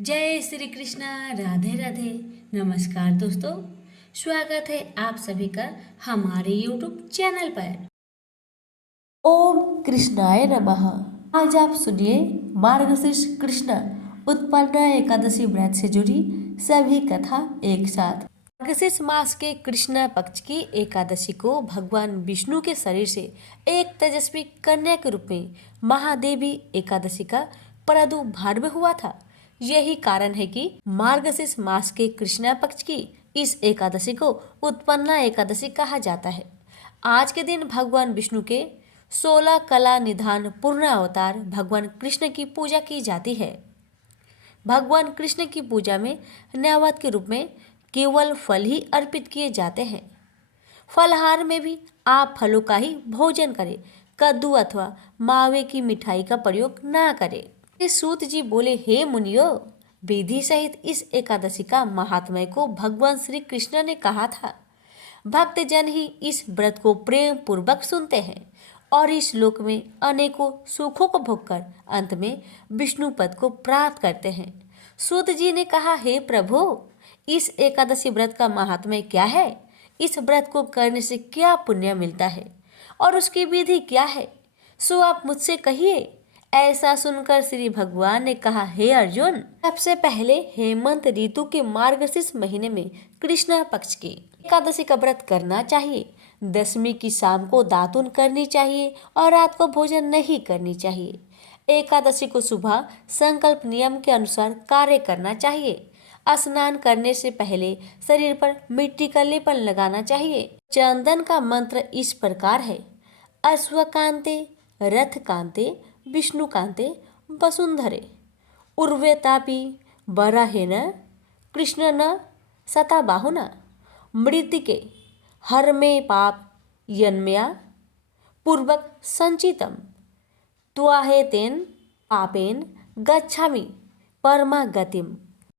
जय श्री कृष्णा। राधे राधे। नमस्कार दोस्तों, स्वागत है आप सभी का हमारे YouTube चैनल पर। ओम कृष्णाय नमः। आज आप सुनिए मार्गशीर्ष कृष्ण उत्पन्न एकादशी व्रत से जुड़ी सभी कथा एक साथ। मार्गशीर्ष मास के कृष्ण पक्ष की एकादशी को भगवान विष्णु के शरीर से एक तेजस्वी कन्या के रूप में महादेवी एकादशी का प्रादुर्भाव हुआ था। यही कारण है कि मार्गशीर्ष मास के कृष्ण पक्ष की इस एकादशी को उत्पन्ना एकादशी कहा जाता है। आज के दिन भगवान विष्णु के 16 कला निधान पूर्ण अवतार भगवान कृष्ण की पूजा की जाती है। भगवान कृष्ण की पूजा में नैवेद्य के रूप में केवल फल ही अर्पित किए जाते हैं। फलहार में भी आप फलों का ही भोजन करें, कद्दू अथवा मावे की मिठाई का प्रयोग ना करें। सूत जी बोले, हे मुनियो, विधि सहित इस एकादशी का महात्म्य को भगवान श्री कृष्ण ने कहा था। भक्तजन ही इस व्रत को प्रेम पूर्वक सुनते हैं और इस लोक में अनेकों सुखों को भोगकर अंत में विष्णु पद को प्राप्त करते हैं। सूत जी ने कहा, हे प्रभु, इस एकादशी व्रत का महात्म्य क्या है? इस व्रत को करने से क्या पुण्य मिलता है और उसकी विधि क्या है? सो आप मुझसे कहिए। ऐसा सुनकर श्री भगवान ने कहा, हे अर्जुन, सबसे पहले हेमंत ऋतु के मार्गशीर्ष महीने में कृष्ण पक्ष की एकादशी का व्रत करना चाहिए। दशमी की शाम को दातुन करनी चाहिए और रात को भोजन नहीं करनी चाहिए। एकादशी को सुबह संकल्प नियम के अनुसार कार्य करना चाहिए। स्नान करने से पहले शरीर पर मिट्टी का लेपन लगाना चाहिए। चंदन का मंत्र इस प्रकार है, अश्वकांते रथकांते विष्णुकांते वसुंधरे उर्वेतापि बराहेन कृष्ण न सताबाहुना मृतिके हर में पाप यन्मया पूर्वक संचितम त्वाहे तेन पापेन गच्छामि परमा गतिम।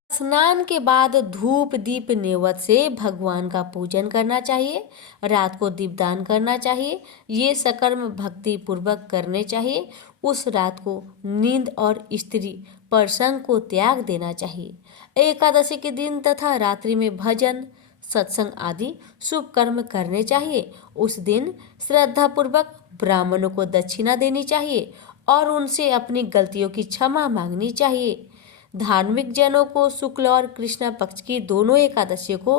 स्नान के बाद धूप दीप नेवत से भगवान का पूजन करना चाहिए। रात को दीपदान करना चाहिए। ये सकर्म भक्ति पूर्वक करने चाहिए। उस रात को नींद और स्त्री प्रसंग को त्याग देना चाहिए। एकादशी के दिन तथा रात्रि में भजन सत्संग आदि शुभ कर्म करने चाहिए। उस दिन श्रद्धा पूर्वक ब्राह्मणों को दक्षिणा देनी चाहिए और उनसे अपनी गलतियों की क्षमा मांगनी चाहिए। धार्मिक जनों को शुक्ल और कृष्ण पक्ष की दोनों एकादशियों को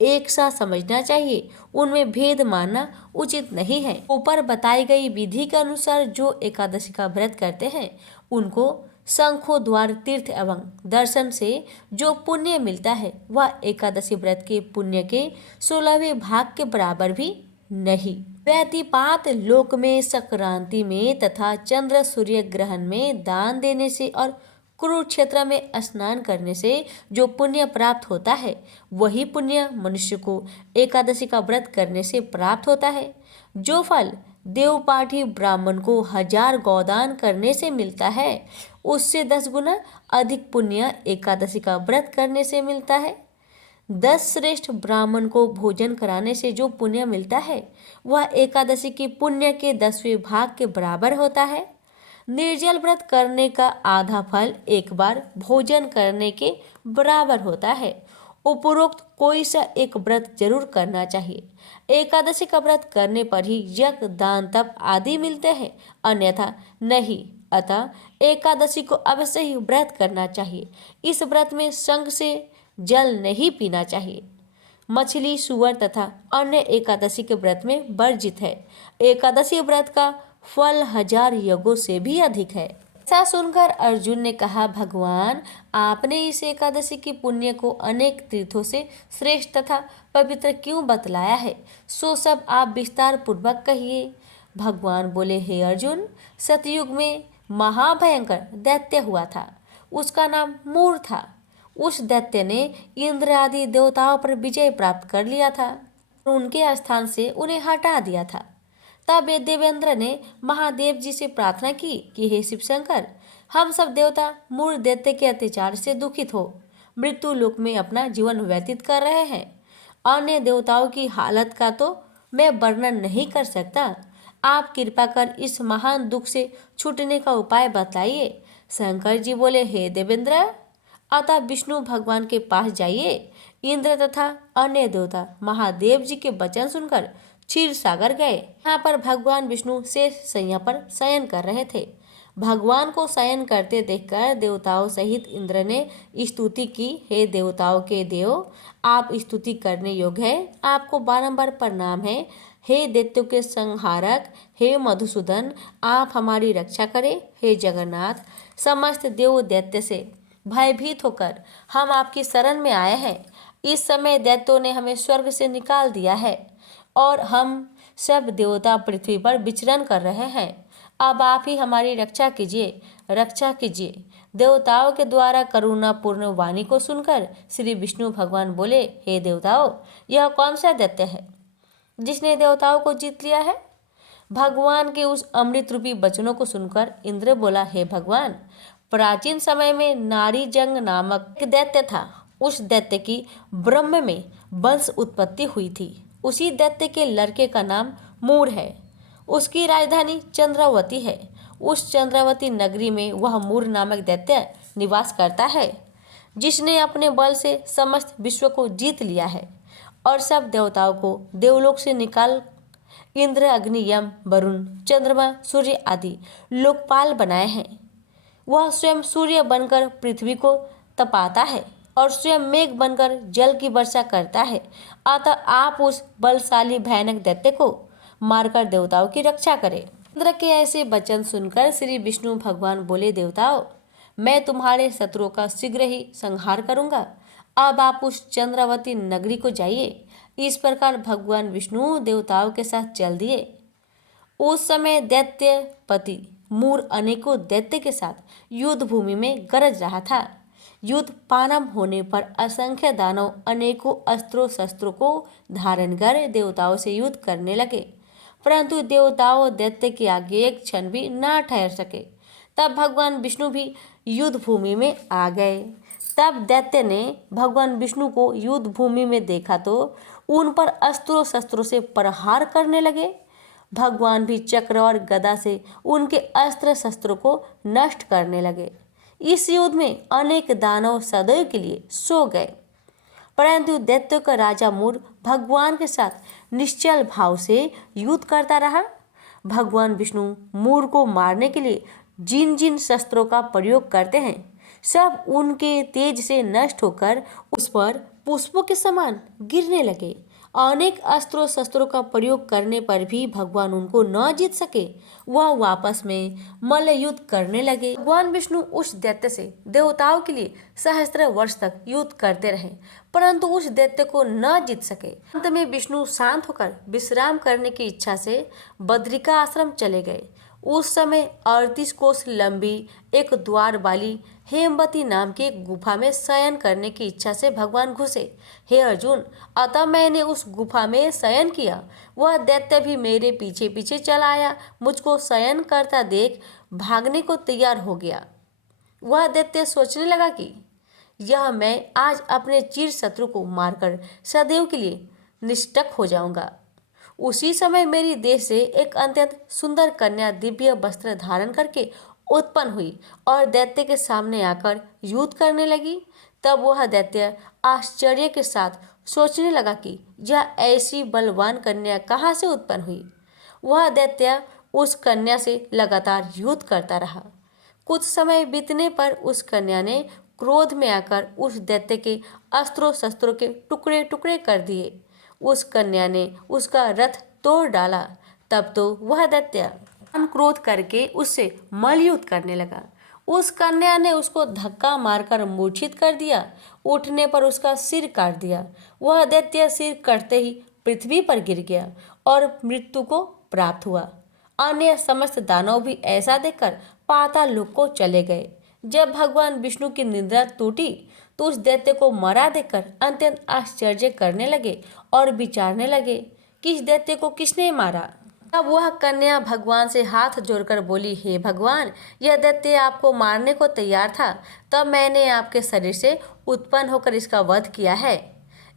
एक साथ समझना चाहिए। उनमें भेद मानना उचित नहीं है। ऊपर बताई गई विधि के अनुसार जो एकादशी का व्रत करते हैं उनको शंखों द्वार तीर्थ एवं दर्शन से जो पुण्य मिलता है वह एकादशी व्रत के पुण्य के 16वें भाग के बराबर भी नहीं। व्यतिपात लोक में संक्रांति में तथा चंद्र सूर्य ग्रहण में दान देने से और कुरुक्षेत्र में स्नान करने से जो पुण्य प्राप्त होता है वही पुण्य मनुष्य को एकादशी का व्रत करने से प्राप्त होता है। जो फल देवपाठी ब्राह्मण को 1000 गौदान करने से मिलता है उससे 10 गुना अधिक पुण्य एकादशी का व्रत करने से मिलता है। 10 श्रेष्ठ ब्राह्मण को भोजन कराने से जो पुण्य मिलता है वह एकादशी के पुण्य के 10वें भाग के बराबर होता है। निर्जल व्रत करने का आधा फल एक बार भोजन करने के बराबर होता है। उपरोक्त कोई सा एक व्रत जरूर करना चाहिए। एकादशी का व्रत करने पर ही यज्ञ दान तप आदि मिलते हैं, अन्यथा नहीं। अतः एकादशी को अवश्य ही व्रत करना चाहिए। इस व्रत में संग से जल नहीं पीना चाहिए। मछली सुअर तथा अन्य एकादशी के व्रत में वर्जित है। एकादशी व्रत का फल 1000 यज्ञों से भी अधिक है। ऐसा सुनकर अर्जुन ने कहा, भगवान, आपने इस एकादशी के पुण्य को अनेक तीर्थों से श्रेष्ठ तथा पवित्र क्यों बतलाया है? सो सब आप विस्तार पूर्वक कहिए। भगवान बोले, हे अर्जुन, सतयुग में महाभयंकर दैत्य हुआ था। उसका नाम मूर था। उस दैत्य ने इंद्र आदि देवताओं पर विजय प्राप्त कर लिया था और उनके स्थान से उन्हें हटा दिया था। तब देवेंद्र ने महादेव जी से प्रार्थना की कि हे शिव शंकर, हम सब देवता मूल दैत्य के अत्याचार से दुखित हो मृत्यु लोक में अपना जीवन व्यतीत कर रहे हैं। अन्य देवताओं की हालत का तो मैं वर्णन नहीं कर सकता। आप कृपा कर इस महान दुख से छूटने का उपाय बताइए। शंकर जी बोले, हे देवेंद्र, अतः विष्णु भगवान के पास जाइए। इंद्र तथा अन्य देवता महादेव जी के वचन सुनकर क्षीर सागर गए। यहाँ पर भगवान विष्णु शेष शैया पर शयन कर रहे थे। भगवान को शयन करते देखकर देवताओं सहित इंद्र ने स्तुति की। हे देवताओं के देव, आप स्तुति करने योग्य है, आपको बारंबार प्रणाम है। हे दैत्यों के संहारक, हे मधुसूदन, आप हमारी रक्षा करें। हे जगन्नाथ, समस्त देव दैत्य से भयभीत होकर हम आपकी शरण में आए हैं। इस समय दैत्यों ने हमें स्वर्ग से निकाल दिया है और हम सब देवता पृथ्वी पर विचरण कर रहे हैं। अब आप ही हमारी रक्षा कीजिए, रक्षा कीजिए। देवताओं के द्वारा करुणापूर्ण वाणी को सुनकर श्री विष्णु भगवान बोले, हे देवताओं, यह कौन सा दैत्य है जिसने देवताओं को जीत लिया है? भगवान के उस अमृत रूपी वचनों को सुनकर इंद्र बोला, हे भगवान, प्राचीन समय में नारी जंग नामक एक दैत्य था। उस दैत्य की ब्रह्म में वंश उत्पत्ति हुई थी। उसी दैत्य के लड़के का नाम मूर है। उसकी राजधानी चंद्रावती है। उस चंद्रावती नगरी में वह मूर नामक दैत्य निवास करता है, जिसने अपने बल से समस्त विश्व को जीत लिया है और सब देवताओं को देवलोक से निकाल इंद्र, अग्नि, यम, वरुण, चंद्रमा, सूर्य आदि लोकपाल बनाए हैं। वह स्वयं सूर्य बनकर पृथ्वी को तपाता है और स्वयं मेघ बनकर जल की वर्षा करता है। अतः आप उस बलशाली भयानक दैत्य को मारकर देवताओं की रक्षा करें। इंद्र के ऐसे वचन सुनकर श्री विष्णु भगवान बोले, देवताओं, मैं तुम्हारे शत्रुओं का शीघ्र ही संहार करूंगा। अब आप उस चंद्रावती नगरी को जाइए। इस प्रकार भगवान विष्णु देवताओं के साथ चल दिए। उस समय दैत्यपति मूर अनेकों दैत्य के साथ युद्ध भूमि में गरज रहा था। युद्ध प्रारंभ होने पर असंख्य दानव अनेकों अस्त्रों शस्त्रों को धारण कर देवताओं से युद्ध करने लगे, परंतु देवताओं दैत्य के आगे एक क्षण भी न ठहर सके। तब भगवान विष्णु भी युद्ध भूमि में आ गए। तब दैत्य ने भगवान विष्णु को युद्ध भूमि में देखा तो उन पर अस्त्रों शस्त्रों से प्रहार करने लगे। भगवान भी चक्र और गदा से उनके अस्त्र शस्त्रों को नष्ट करने लगे। इस युद्ध में अनेक दानव सदैव के लिए सो गए, परंतु दैत्यों का राजा मूर भगवान के साथ निश्चल भाव से युद्ध करता रहा। भगवान विष्णु मूर को मारने के लिए जिन जिन शस्त्रों का प्रयोग करते हैं, सब उनके तेज से नष्ट होकर उस पर पुष्पों के समान गिरने लगे। अनेक अस्त्रों शस्त्रों का प्रयोग करने पर भी भगवान उनको न जीत सके। वह वापस में मल्ल युद्ध करने लगे। भगवान विष्णु उस दैत्य से देवताओं के लिए सहस्त्र वर्ष तक युद्ध करते रहे, परंतु उस दैत्य को न जीत सके। अंत में विष्णु शांत होकर विश्राम करने की इच्छा से बद्रिका आश्रम चले गए। उस समय 38 कोस लंबी एक द्वार वाली हेमवती नाम की एक गुफा में शयन करने की इच्छा से भगवान घुसे। हे अर्जुन, अतः मैंने उस गुफा में शयन किया। वह दैत्य भी मेरे पीछे पीछे चला आया। मुझको शयन करता देख भागने को तैयार हो गया। वह दैत्य सोचने लगा कि यह मैं आज अपने चिर शत्रु को मारकर सदैव के लिए निष्ठक हो जाऊंगा। उसी समय मेरी देह से एक अत्यंत सुंदर कन्या दिव्य वस्त्र धारण करके उत्पन्न हुई और दैत्य के सामने आकर युद्ध करने लगी। तब वह दैत्य आश्चर्य के साथ सोचने लगा कि यह ऐसी बलवान कन्या कहाँ से उत्पन्न हुई। वह दैत्य उस कन्या से लगातार युद्ध करता रहा। कुछ समय बीतने पर उस कन्या ने क्रोध में आकर उस दैत्य के अस्त्रों शस्त्रों के टुकड़े टुकड़े कर दिए। उस कन्या ने उसका रथ तोड़ डाला। तब तो वह दैत्य क्रोध करके उससे मल्लयुद्ध करने लगा। उस कन्या ने उसको धक्का मारकर मूर्छित कर दिया। उठने पर उसका सिर काट दिया। वह दैत्य सिर कटते ही पृथ्वी पर गिर गया और मृत्यु को प्राप्त हुआ। अन्य समस्त दानव भी ऐसा देखकर पाताल लोक को चले गए। जब भगवान विष्णु की निद्रा टूटी तो उस दैत्य को मरा देखकर अत्यंत आश्चर्य करने लगे और विचारने लगे कि इस दैत्य को किसने मारा। तब वह कन्या भगवान से हाथ जोड़कर बोली, हे भगवान, यह दैत्य आपको मारने को तैयार था, तब मैंने आपके शरीर से उत्पन्न होकर इसका वध किया है।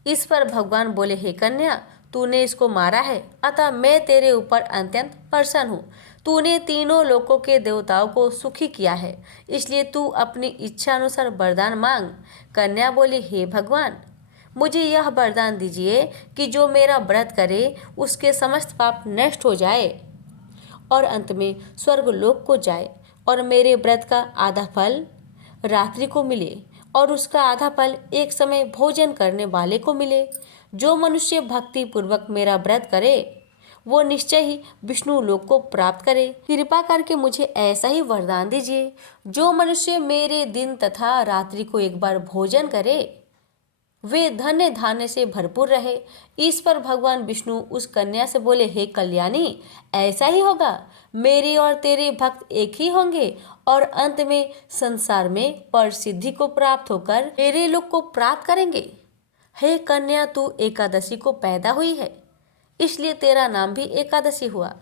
इस पर भगवान बोले, हे कन्या, तूने इसको मारा है, अतः मैं तेरे ऊपर अत्यंत प्रसन्न हूँ। तूने तीनों लोकों के देवताओं को सुखी किया है, इसलिए तू अपनी इच्छा अनुसार वरदान मांग। कन्या बोली, हे भगवान, मुझे यह वरदान दीजिए कि जो मेरा व्रत करे उसके समस्त पाप नष्ट हो जाए और अंत में स्वर्गलोक को जाए और मेरे व्रत का आधा फल रात्रि को मिले और उसका आधा फल एक समय भोजन करने वाले को मिले। जो मनुष्य भक्ति पूर्वक मेरा व्रत करे वो निश्चय ही विष्णु लोक को प्राप्त करे। कृपा करके मुझे ऐसा ही वरदान दीजिए। जो मनुष्य मेरे दिन तथा रात्रि को एक बार भोजन करे वे धन्य धान्य से भरपूर रहे। इस पर भगवान विष्णु उस कन्या से बोले, हे कल्याणी, ऐसा ही होगा। मेरे और तेरे भक्त एक ही होंगे और अंत में संसार में प्रसिद्धि को प्राप्त होकर मेरे लोक को प्राप्त करेंगे। हे कन्या, तू एकादशी को पैदा हुई है, इसलिए तेरा नाम भी एकादशी हुआ।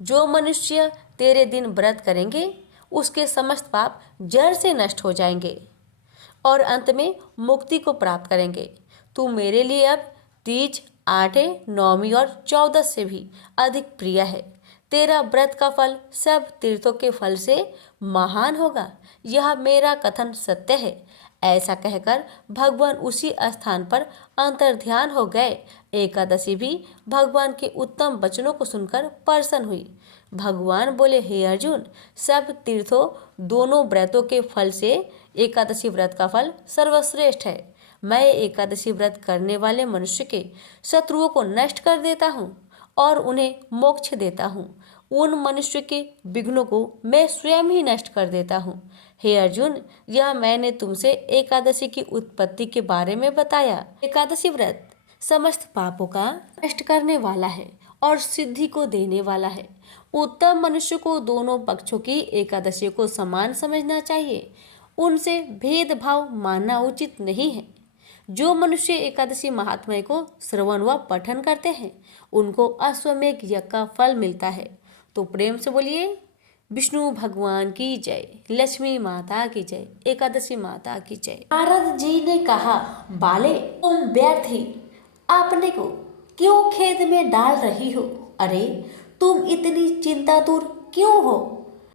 जो मनुष्य तेरे दिन व्रत करेंगे उसके समस्त पाप जड़ से नष्ट हो जाएंगे और अंत में मुक्ति को प्राप्त करेंगे। तू मेरे लिए अब तीज, आठे, नौमी और 14 से भी अधिक प्रिय है। तेरा व्रत का फल सब तीर्थों के फल से महान होगा। यह मेरा कथन सत्य है। ऐसा कहकर भगवान उसी स्थान पर अंतर्ध्यान हो गए। एकादशी भी भगवान के उत्तम वचनों को सुनकर प्रसन्न हुई। भगवान बोले, हे अर्जुन, सब तीर्थों दोनों व्रतों के फल से एकादशी व्रत का फल सर्वश्रेष्ठ है। मैं एकादशी व्रत करने वाले मनुष्य के शत्रुओं को नष्ट कर देता हूँ और उन्हें मोक्ष देता हूँ। उन मनुष्य के विघ्नों को मैं स्वयं ही नष्ट कर देता हूँ। हे अर्जुन, यह मैंने तुमसे एकादशी की उत्पत्ति के बारे में बताया। एकादशी व्रत समस्त पापों का नष्ट करने वाला है और सिद्धि को देने वाला है। उत्तम मनुष्य को दोनों पक्षों की एकादशी को समान समझना चाहिए। उनसे भेदभाव मानना उचित नहीं है। जो मनुष्य एकादशी महात्म्य को श्रवण व पठन करते हैं उनको अश्वमेध यज्ञ का फल मिलता है। तो प्रेम से बोलिए, विष्णु भगवान की जय, लक्ष्मी माता की जय, एकादशी माता की जय। नारद जी ने कहा, बाले, तुम व्यर्थ ही अपने को क्यों खेद में डाल रही हो? अरे, तुम इतनी चिंतातुर क्यों हो?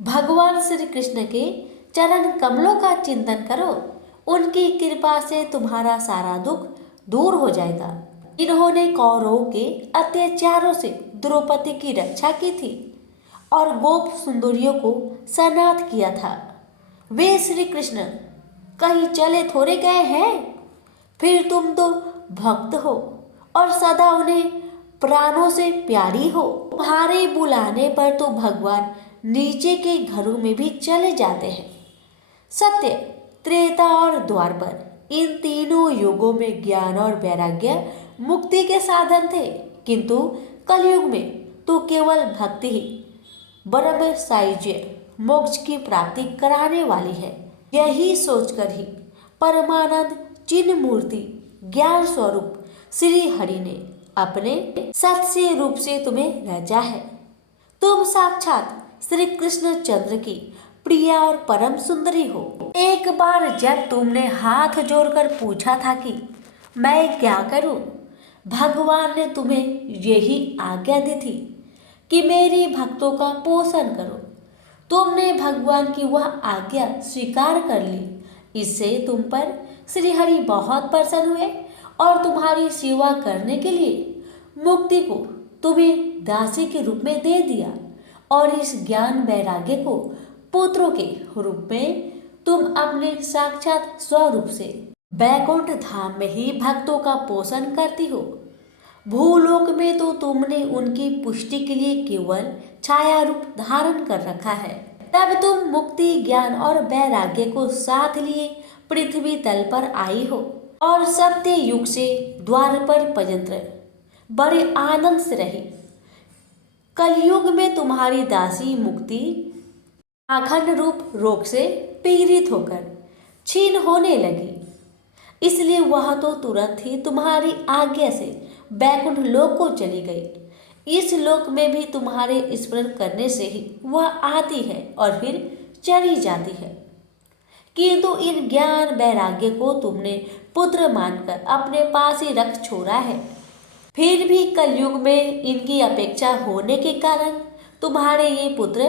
भगवान श्री कृष्ण के चरण कमलों का चिंतन करो। उनकी कृपा से तुम्हारा सारा दुख दूर हो जाएगा। इन्होंने कौरवों के अत्याचारों से द्रौपदी की रक्षा की थी और गोप सुंदरियों को सनाथ किया था। वे श्री कृष्ण कहीं चले थोड़े गए हैं। फिर तुम तो भक्त हो और सदा उन्हें प्राणों से प्यारी हो। तुम्हारे बुलाने पर तो भगवान नीचे के घरों में भी चले जाते हैं। सत्य, त्रेता और द्वापर, इन तीनों युगों में ज्ञान और वैराग्य मुक्ति के साधन थे, किंतु कलयुग में तो केवल भक्ति ही ब्रह्म सायुज्य मोक्ष की प्राप्ति कराने वाली है। यही सोचकर ही परमानंद चिन्ह मूर्ति ज्ञान स्वरूप श्री हरि ने अपने सत्य रूप से तुम्हें रचा है। तुम साक्षात श्री कृष्ण चंद्र की प्रिया और परम सुंदरी हो। एक बार जब तुमने हाथ जोड़कर पूछा था कि मैं क्या करूं, भगवान ने तुम्हें यही आज्ञा दी थी कि मेरी भक्तों का पोषण करो। तुमने भगवान की वह आज्ञा स्वीकार कर ली। इससे तुम पर श्री हरि बहुत प्रसन्न हुए और तुम्हारी सेवा करने के लिए मुक्ति को तुम्हें दासी के रूप में दे दिया और इस ज्ञान वैराग्य को पुत्रों के रूप में तुम अपने साक्षात स्वरूप से बैकुंठ धाम में ही भक्तों का पोषण करती हो। भूलोक में तो तुमने उनकी पुष्टि के लिए केवल छाया रूप धारण कर रखा है। तब तुम मुक्ति, ज्ञान और वैराग्य को साथ लिए पृथ्वी तल पर आई हो और सत्य युग से द्वार पर पर्यंत बड़े आनंद से रही। कलयुग में तुम्हारी दासी मुक्ति अखंड रूप रोग से पीड़ित होकर क्षीण होने लगी, इसलिए वह तो तुरंत ही तुम्हारी आज्ञा से बैकुंठ लोक को चली गई। इस लोक में भी तुम्हारे स्मरण करने से ही वह आती है और फिर चली जाती है, किंतु इन ज्ञान वैराग्य को तुमने पुत्र मानकर अपने पास ही रख छोड़ा है। फिर भी कलयुग में इनकी अपेक्षा होने के कारण तुम्हारे ये पुत्र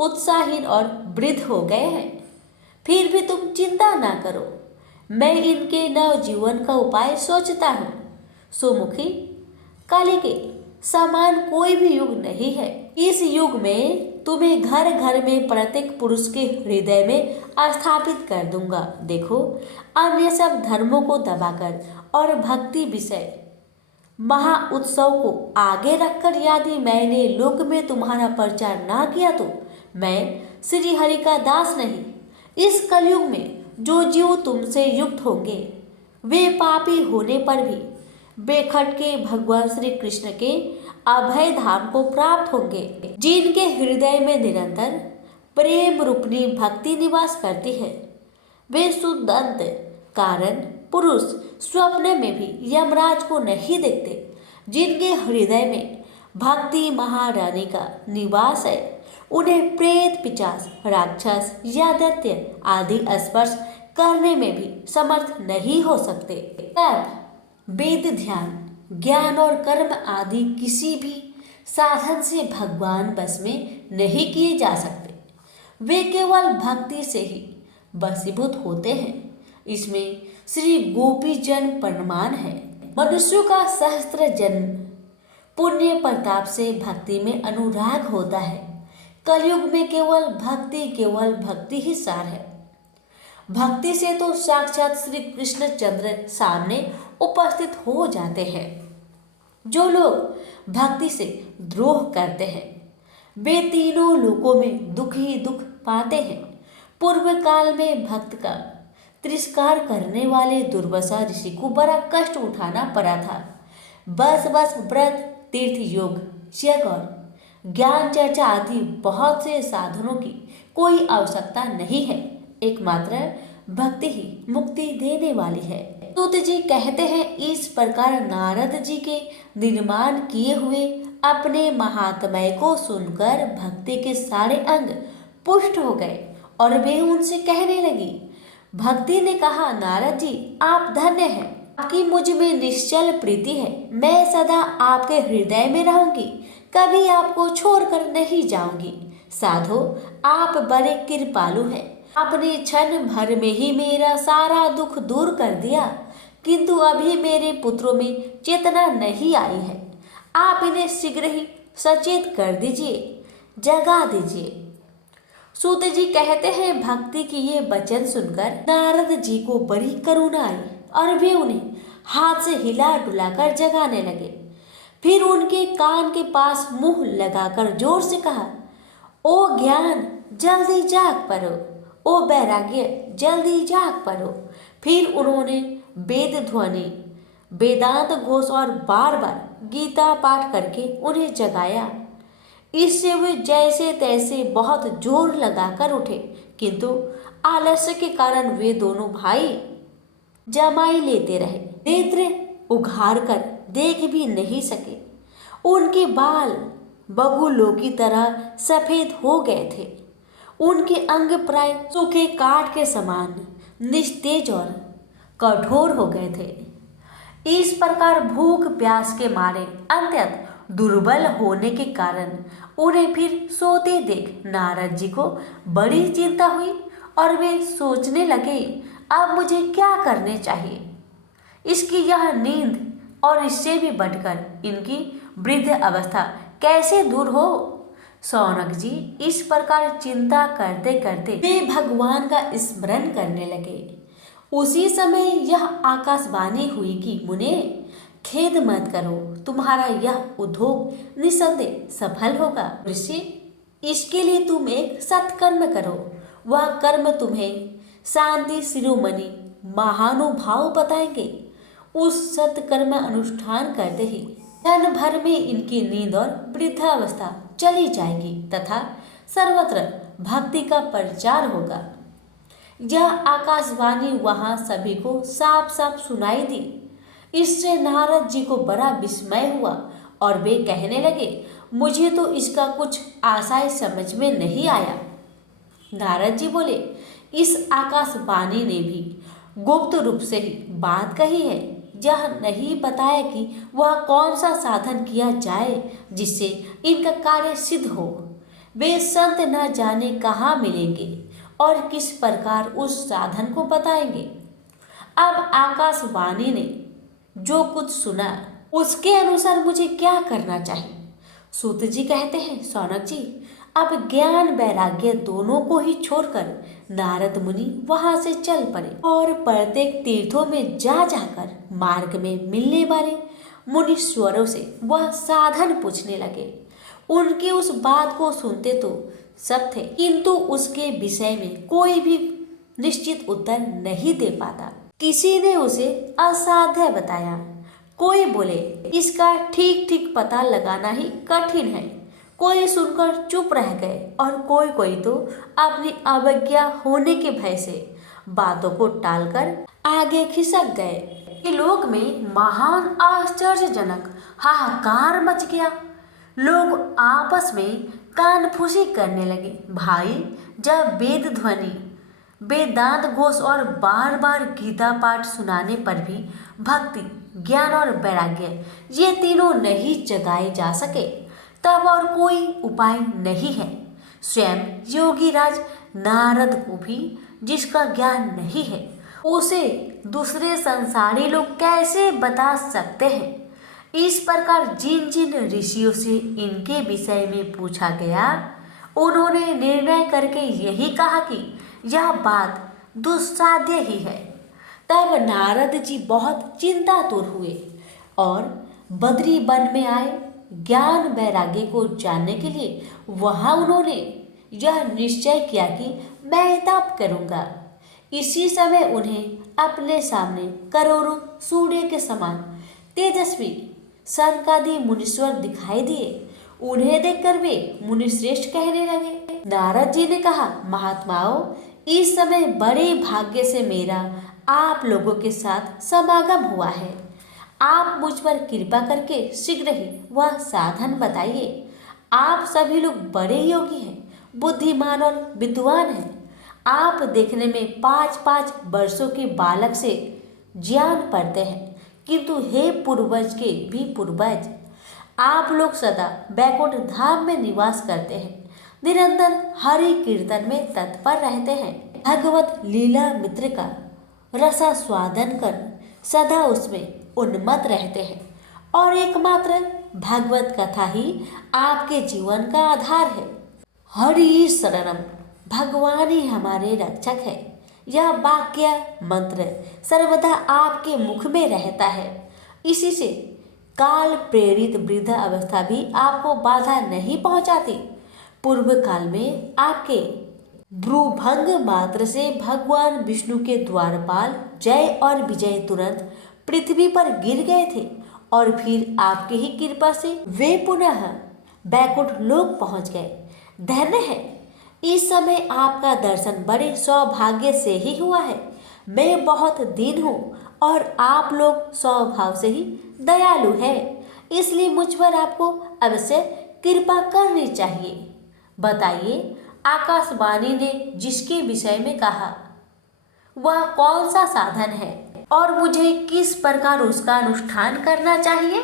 उत्साहहीन और वृद्ध हो गए हैं। फिर भी तुम चिंता ना करो, मैं इनके नवजीवन का उपाय सोचता हूँ। सुमुखी, कलि के समान कोई भी युग नहीं है। इस युग में तुम्हें घर घर में प्रत्येक पुरुष के हृदय में स्थापित कर दूंगा। देखो, अन्य सब धर्मों को दबाकर और भक्ति विषय महाउत्सव को आगे रखकर यदि मैंने लोक में तुम्हारा प्रचार ना किया तो मैं श्री हरि का दास नहीं। इस कलयुग में जो जीव तुमसे युक्त होंगे वे पापी होने पर भी बेखटके भगवान श्री कृष्ण के अभय धाम को प्राप्त होंगे, जिनके हृदय में निरंतर प्रेम रूपनी भक्ति निवास करती है। वे शुद्धंत कारण पुरुष स्वप्न में भी यमराज को नहीं देखते। जिनके हृदय में भक्ति महारानी का निवास है, उन्हें प्रेत, पिशाच, राक्षस या दैत्य आदि स्पर्श करने में भी समर्थ नहीं हो सकते। तब वेद, ध्यान, ज्ञान और कर्म आदि किसी भी साधन से भगवान बस में नहीं किए जा सकते। वे केवल भक्ति से ही वशीभूत होते हैं। इसमें श्री गोपी जन प्रमाण है। मनुष्यों का सहस्त्र जन्म पुण्य प्रताप से भक्ति में अनुराग होता है। कलयुग में केवल भक्ति ही सार है। भक्ति से तो साक्षात श्री कृष्णचंद्र सामने उपस्थित हो जाते हैं। जो लोग भक्ति से द्रोह करते हैं वे तीनों लोकों में दुख ही दुख पाते हैं। पूर्व काल में भक्त का तिरस्कार करने वाले दुर्वासा ऋषि को बड़ा कष्ट उठाना पड़ा था। बस व्रत, तीर्थ, योग, यज्ञ और ज्ञान चर्चा आदि बहुत से साधनों की कोई आवश्यकता नहीं है। एकमात्र भक्ति ही मुक्ति देने वाली है। सूत जी कहते हैं, इस प्रकार नारद जी के निर्माण किए हुए अपने महात्म्य को सुनकर भक्ति के सारे अंग पुष्ट हो गए और वे उनसे कहने लगी। भक्ति ने कहा, नारद जी आप धन्य हैं, आपकी मुझ में निश्चल प्रीति है। मैं सदा आपके हृदय में रहूंगी, कभी आपको छोड़कर नहीं जाऊंगी। साधो, आप बड़े कृपालु हैं। आपने क्षण भर में ही मेरा सारा दुख दूर कर दिया, किंतु अभी मेरे पुत्रों में चेतना नहीं आई है। आप इन्हें शीघ्र ही सचेत कर दीजिए, जगा दीजिए। सूत जी कहते हैं, भक्ति की ये वचन सुनकर नारद जी को बड़ी करुणा आई और वे उन्हें हाथ से हिला डुलाकर जगाने लगे। फिर उनके कान के पास मुंह लगाकर जोर से कहा, ओ ज्ञान जल्दी जाग पड़ो, ओ वैराग्य जल्दी जाग पड़ो। फिर उन्होंने वेद ध्वनि, वेदांत घोष और बार बार गीता पाठ करके उन्हें जगाया। इससे वे जैसे तैसे बहुत जोर लगाकर उठे, किंतु आलस्य के कारण वे दोनों भाई जमाई लेते रहे। नेत्र उघार कर देख भी नहीं सके। उनके बाल बगुलों की तरह सफेद हो गए थे। उनके अंग प्राय सूखे काठ के समान निस्तेज और कठोर हो गए थे। इस प्रकार भूख प्यास के मारे अत्यंत दुर्बल होने के कारण उन्हें फिर सोते देख नारद जी को बड़ी चिंता हुई और वे सोचने लगे, अब मुझे क्या करने चाहिए। इसकी यह नींद और इससे भी बढ़कर इनकी वृद्ध अवस्था कैसे दूर हो। शौनक जी इस प्रकार चिंता करते करते वे भगवान का स्मरण करने लगे। उसी समय यह आकाशवाणी हुई कि मुने, खेद मत करो, तुम्हारा यह उद्योग निसंदेह सफल होगा। ऋषि, इसके लिए तुम एक सत्कर्म करो। वह कर्म तुम्हें शांति शिरोमणि महानुभाव बताएंगे। उस सत्कर्म अनुष्ठान करते ही क्षण भर में इनकी नींद और वृद्धावस्था चली जाएगी तथा सर्वत्र भक्ति का प्रचार होगा। यह आकाशवाणी वहां सभी को साफ साफ सुनाई दी। इससे नारद जी को बड़ा विस्मय हुआ और वे कहने लगे, मुझे तो इसका कुछ आशय समझ में नहीं आया। नारद जी बोले, इस आकाशवाणी ने भी गुप्त रूप से ही बात कही है। यह नहीं बताया कि वह कौन सा साधन किया जाए जिससे इनका कार्य सिद्ध हो। वे संत न जाने कहाँ मिलेंगे और किस प्रकार उस साधन को बताएंगे। अब आकाशवाणी ने जो कुछ सुना उसके अनुसार मुझे क्या करना चाहिए? सूत जी कहते हैं, शौनक जी, अब ज्ञान वैराग्य दोनों को ही छोड़कर नारद मुनि वहां से चल पड़े और प्रत्येक तीर्थों में जा जाकर मार्ग में मिलने वाले मुनीश्वरों से वह साधन पूछने लगे। उनकी उस बात को सुनते तो सब थे, किंतु उसके विषय में कोई भी निश्चित उत्तर नहीं दे पाता। किसी ने उसे असाध्य बताया, कोई बोले इसका ठीक ठीक पता लगाना ही कठिन है। कोई सुनकर चुप रह गए और कोई तो अपनी अवज्ञा होने के भय से बातों को टालकर आगे खिसक गए। लोक में महान आश्चर्यजनक हाहाकार मच गया। लोग आपस में कानफूसी करने लगे। भाई, जब वेद ध्वनि, वेदांत घोष और बार बार गीता पाठ सुनाने पर भी भक्ति, ज्ञान और वैराग्य ये तीनों नहीं जगाए जा सके, तब और कोई उपाय नहीं है। स्वयं योगीराज नारद को भी जिसका ज्ञान नहीं है, उसे दूसरे संसारी लोग कैसे बता सकते हैं? इस प्रकार जिन जिन ऋषियों से इनके विषय में पूछा गया, उन्होंने निर्णय करके यही कहा कि यह बात दुस्साध्य ही है। तब नारद जी बहुत चिंतातुर हुए और बद्री वन में आए। ज्ञान वैराग्य को जानने के लिए वहां उन्होंने यह निश्चय किया कि मैं तप करूंगा। इसी समय उन्हें अपने सामने करोड़ों सूर्य के समान तेजस्वी सनकादि मुनीश्वर दिखाई दिए। उन्हें देखकर वे मुनिश्रेष्ठ कहने लगे। नारद जी ने कहा, महात्माओं, इस समय बड़े भाग्य से मेरा आप लोगों के साथ समागम हुआ है। आप मुझ पर कृपा करके शीघ्र ही वह साधन बताइए। आप सभी लोग बड़े योगी हैं, बुद्धिमान और विद्वान हैं। आप देखने में 5-5 वर्षों के बालक से ज्ञान पढ़ते हैं, किंतु हे पूर्वज के भी पूर्वज, आप लोग सदा बैकुंठ धाम में निवास करते हैं, निरंतर हरि कीर्तन में तत्पर रहते हैं, भगवत लीला मित्र का रसास्वादन कर सदा उसमें उन्मत्त रहते हैं और एकमात्र भगवत कथा ही आपके जीवन का आधार है। हरि शरणम, भगवान ही हमारे रक्षक है। यह वाक्य मंत्र सर्वदा आपके मुख में रहता है। इसी से काल प्रेरित वृद्ध अवस्था भी आपको बाधा नहीं पहुंचाती। पूर्व काल में आपके भ्रूभंग मात्र से भगवान विष्णु के द्वारपाल जय और विजय तुरंत पृथ्वी पर गिर गए थे और फिर आपकी ही कृपा से वे पुनः बैकुंठ लोक पहुंच गए। धन्य है, इस समय आपका दर्शन बड़े सौभाग्य से ही हुआ है। मैं बहुत दीन हूँ और आप लोग स्वभाव से ही दयालु है, इसलिए मुझ पर आपको अवश्य कृपा करनी चाहिए। बताइए, आकाशवाणी ने जिसके विषय में कहा वह कौन सा साधन है और मुझे किस प्रकार उसका अनुष्ठान करना चाहिए?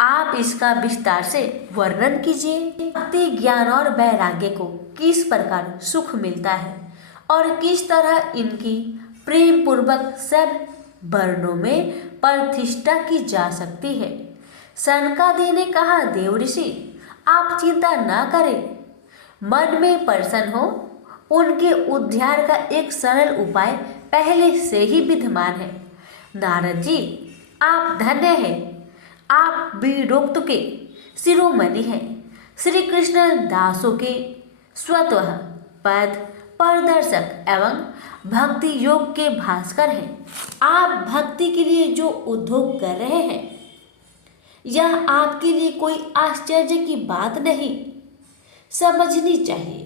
आप इसका विस्तार से वर्णन कीजिए। भक्ति, ज्ञान और वैराग्य को किस प्रकार सुख मिलता है और किस तरह इनकी प्रेम पूर्वक सब वर्णों में प्रतिष्ठा की जा सकती है। सनकादि ने कहा, देव ऋषि, आप चिंता ना करें, मन में प्रसन्न हो। उनके उद्धार का एक सरल उपाय पहले से ही विद्यमान है। नारद जी, आप धन्य हैं। आप वीरोक्त के शिरोमणि हैं, श्री कृष्ण दासों के स्वतः पद प्रदर्शक एवं भक्ति योग के भास्कर हैं। आप भक्ति के लिए जो उद्योग कर रहे हैं, यह आपके लिए कोई आश्चर्य की बात नहीं, समझनी चाहिए।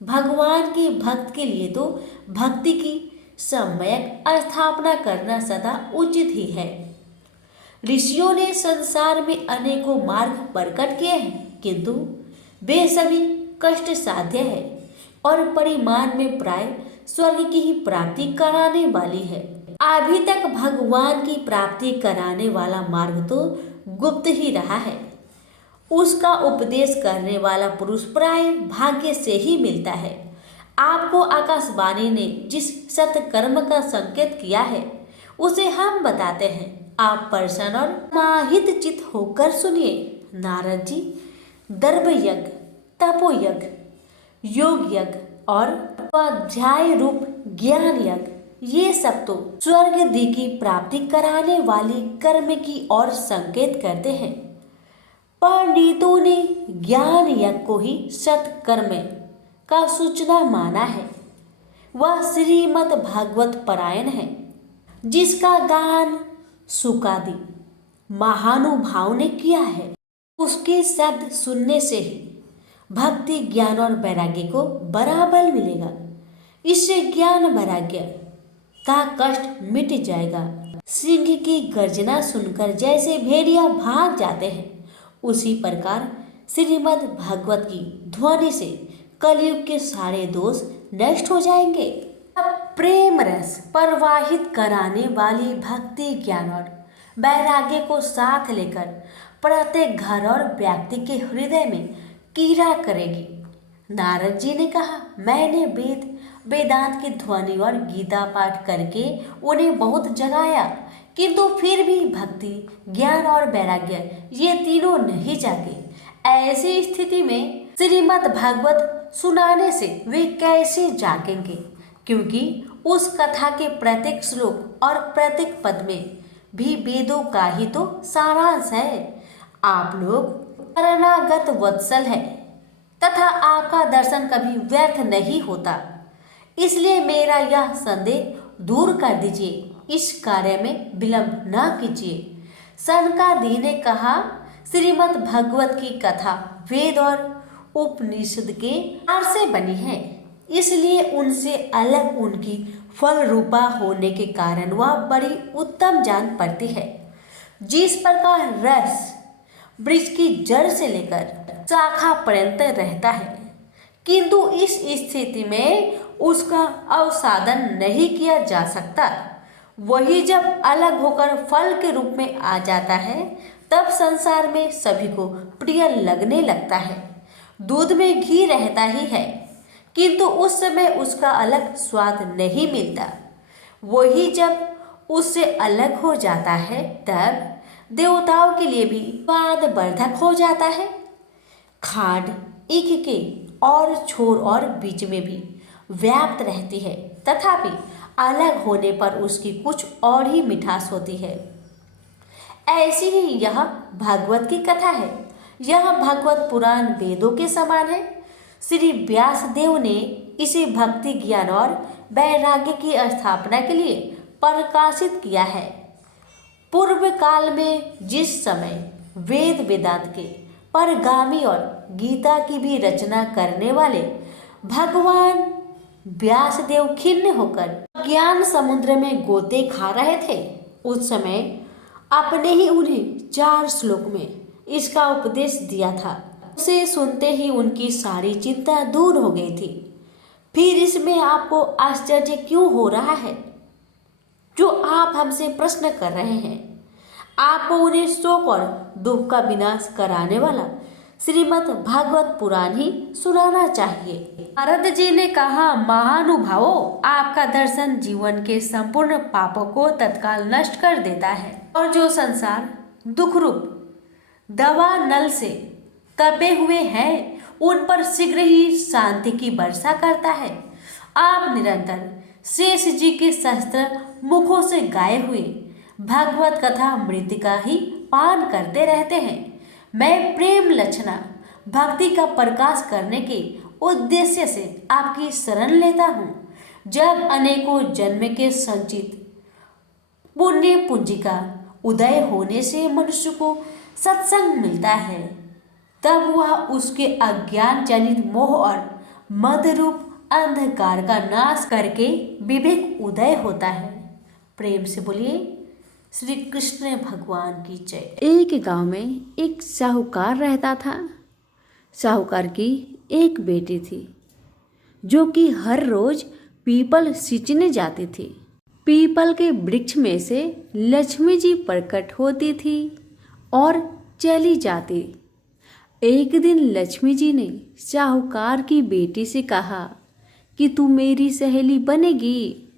भगवान के भक्त के लिए तो भक्ति की सम्यक स्थापना करना सदा उचित ही है। ऋषियों ने संसार में अनेकों मार्ग प्रकट किए हैं, किंतु वे सभी कष्ट साध्य है और परिमाण में प्राय स्वर्ग की ही प्राप्ति कराने वाली है। अभी तक भगवान की प्राप्ति कराने वाला मार्ग तो गुप्त ही रहा है उसका उपदेश करने वाला पुरुष प्राय भाग्य से ही मिलता है। आपको आकाशवाणी ने जिस सत्कर्म का संकेत किया है उसे हम बताते हैं। आप प्रसन्न और समाहित चित होकर सुनिए। नारद जी, दर्भ यज्ञ, तपोयज्ञ, योग यज्ञ और स्वाध्याय रूप ज्ञान यज्ञ, ये सब तो स्वर्ग दी की प्राप्ति कराने वाली कर्म की ओर संकेत करते हैं। पंडितों ने ज्ञान यज्ञ को ही सत्कर्म का सूचना माना है। वह श्रीमद् भागवत पारायण है, जिसका गान सुकादि महानुभाव ने किया है। उसके शब्द सुनने से ही भक्ति, ज्ञान और वैराग्य को बराबर मिलेगा। इससे ज्ञान वैराग्य का कष्ट मिट जाएगा। सिंह की गर्जना सुनकर जैसे भेड़िया भाग जाते हैं, उसी प्रकार श्रीमद् भागवत की ध्वनि से कलयुग के सारे दोष नष्ट हो जाएंगे। अब प्रेम रस प्रवाहित कराने वाली भक्ति, ज्ञान और वैराग्य को साथ लेकर प्रत्येक घर और व्यक्ति के हृदय में कीड़ा करेगी। नारद जी ने कहा, मैंने वेदांत की ध्वनि और गीता पाठ करके उन्हें बहुत जगाया, किंतु फिर भी भक्ति, ज्ञान और वैराग्य ये तीनों नहीं जागे। ऐसी स्थिति में श्रीमद् भागवत सुनाने से वे कैसे जागेंगे? क्योंकि उस कथा के प्रत्येक श्लोक और प्रत्येक पद में भी वेदों का ही तो सारांश है। आप लोग शरणागत वत्सल है तथा आपका दर्शन कभी व्यर्थ नहीं होता, इसलिए मेरा यह संदेह दूर कर दीजिए। इस कार्य में विलंब न कीजिए। सनकादि ने कहा, श्रीमद् भागवत की कथा वेद और उपनिषद के सार से बनी है, इसलिए उनसे अलग उनकी फल रूपा होने के कारण वह बड़ी उत्तम जान पड़ती है। जिस प्रकार रस वृक्ष की जड़ से लेकर शाखा पर्यंत रहता है, किंतु इस स्थिति में उसका अवसादन नहीं किया जा सकता, वही जब अलग होकर फल के रूप में आ जाता है, तब संसार में सभी को प्रिय लगने लगता है। दूध में घी रहता ही है, किंतु उस समय उसका अलग स्वाद नहीं मिलता। वही जब उससे अलग हो जाता है, तब देवताओं के लिए भी स्वाद वर्धक हो जाता है। खांड ईख के और छोर और बीच में भी व्याप्त रहती है, तथापि अलग होने पर उसकी कुछ और ही मिठास होती है। ऐसी ही यह भागवत की कथा है। यह भागवत पुराण वेदों के समान है। श्री व्यास देव ने इसे भक्ति, ज्ञान और वैराग्य की स्थापना के लिए प्रकाशित किया है। पूर्व काल में जिस समय वेद वेदांत के परगामी और गीता की भी रचना करने वाले भगवान व्यासदेव खिन्न होकर ज्ञान समुद्र में गोते खा रहे थे, उस समय आपने ही उन्हें 4 श्लोक में इसका उपदेश दिया था। उसे सुनते ही उनकी सारी चिंता दूर हो गई थी। फिर इसमें आपको आश्चर्य क्यों हो रहा है जो आप हमसे प्रश्न कर रहे हैं? आपको उन्हें शोक और दुख का विनाश कराने वाला श्रीमद् भागवत पुराण ही सुनाना चाहिए। नारद जी ने कहा, महानुभावों, आपका दर्शन जीवन के संपूर्ण पापों को तत्काल नष्ट कर देता है और जो संसार दुख रूप दवा नल से तपे हुए हैं, उन पर शीघ्र ही शांति की वर्षा करता है। आप निरंतर शेष जी के सहस्त्र मुखों से गाए हुए भागवत कथा मृतिका ही पान करते रहते हैं। मैं प्रेम लक्षणा भक्ति का प्रकाश करने के उद्देश्य से आपकी शरण लेता हूँ। जब अनेकों जन्म के संचित पुण्य पूंजी का उदय होने से मनुष्य को सत्संग मिलता है, तब वह उसके अज्ञान जनित मोह और मद रूप अंधकार का नाश करके विवेक उदय होता है। प्रेम से बोलिए श्री कृष्ण भगवान की जय। एक गांव में एक साहूकार रहता था। साहूकार की एक बेटी थी जो कि हर रोज पीपल सींचने जाती थी। पीपल के वृक्ष में से लक्ष्मी जी प्रकट होती थी और चली जाती। एक दिन लक्ष्मी जी ने साहूकार की बेटी से कहा कि तू मेरी सहेली बनेगी।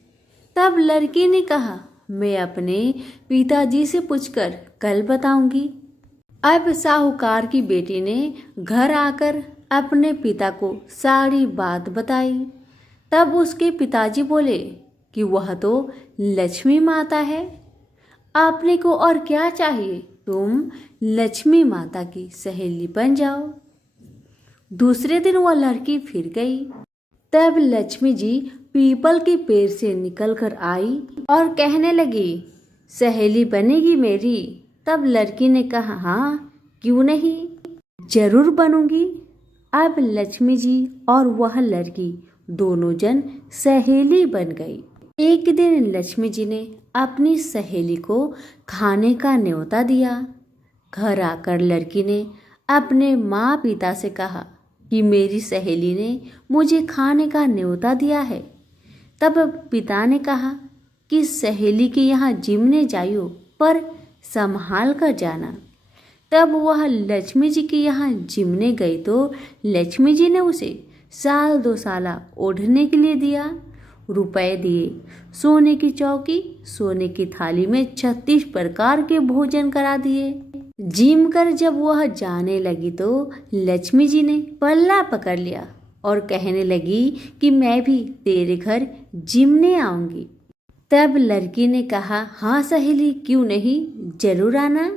तब लड़की ने कहा, मैं अपने पिताजी से पूछकर कल बताऊंगी। अब साहूकार की बेटी ने घर आकर अपने पिता को सारी बात बताई। तब उसके पिताजी बोले कि वह तो लक्ष्मी माता है, आपने को और क्या चाहिए, तुम लक्ष्मी माता की सहेली बन जाओ। दूसरे दिन वह लड़की फिर गई। तब लक्ष्मी जी पीपल के पेड़ से निकलकर आई और कहने लगी, सहेली बनेगी मेरी। तब लड़की ने कहा, हाँ क्यों नहीं, जरूर बनूंगी। अब लक्ष्मी जी और वह लड़की दोनों जन सहेली बन गई। एक दिन लक्ष्मी जी ने अपनी सहेली को खाने का न्योता दिया। घर आकर लड़की ने अपने माँ पिता से कहा कि मेरी सहेली ने मुझे खाने का न्योता दिया है। तब पिता ने कहा कि सहेली के यहाँ जिमने जाइयो, पर संभाल कर जाना। तब वह लक्ष्मी जी के यहाँ जिमने गई तो लक्ष्मी जी ने उसे 1-2 साल ओढ़ने के लिए दिया, रुपए दिए, सोने की चौकी, सोने की थाली में 36 प्रकार के भोजन करा दिए। जिम कर जब वह जाने लगी तो लक्ष्मी जी ने पल्ला पकड़ लिया और कहने लगी कि मैं भी तेरे घर जिमने आऊंगी। तब लड़की ने कहा, हाँ सहेली क्यों नहीं, जरूर आना।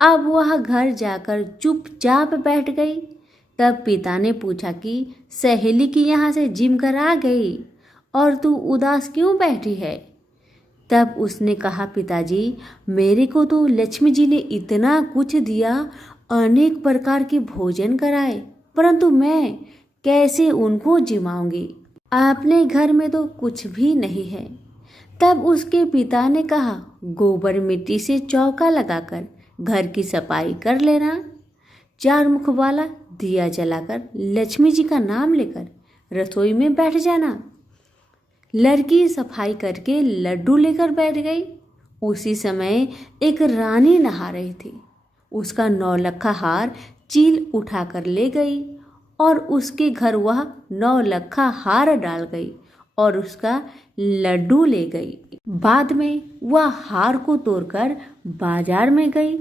अब वह घर जाकर चुपचाप बैठ गई। तब पिता ने पूछा कि सहेली की यहाँ से जिम कर आ गई और तू उदास क्यों बैठी है। तब उसने कहा, पिताजी मेरे को तो लक्ष्मी जी ने इतना कुछ दिया, अनेक प्रकार के भोजन कराए, परंतु मैं कैसे उनको जिमाऊंगी, अपने घर में तो कुछ भी नहीं है। तब उसके पिता ने कहा, गोबर मिट्टी से चौका लगाकर घर की सफाई कर लेना, 4 मुख वाला दिया जलाकर लक्ष्मी जी का नाम लेकर रसोई में बैठ जाना। लड़की सफाई करके लड्डू लेकर बैठ गई। उसी समय एक रानी नहा रही थी। उसका 9 हार चील उठाकर ले गई और उसके घर वह 9 हार डाल गई और उसका लड्डू ले गई। बाद में वह हार को तोड़कर बाजार में गई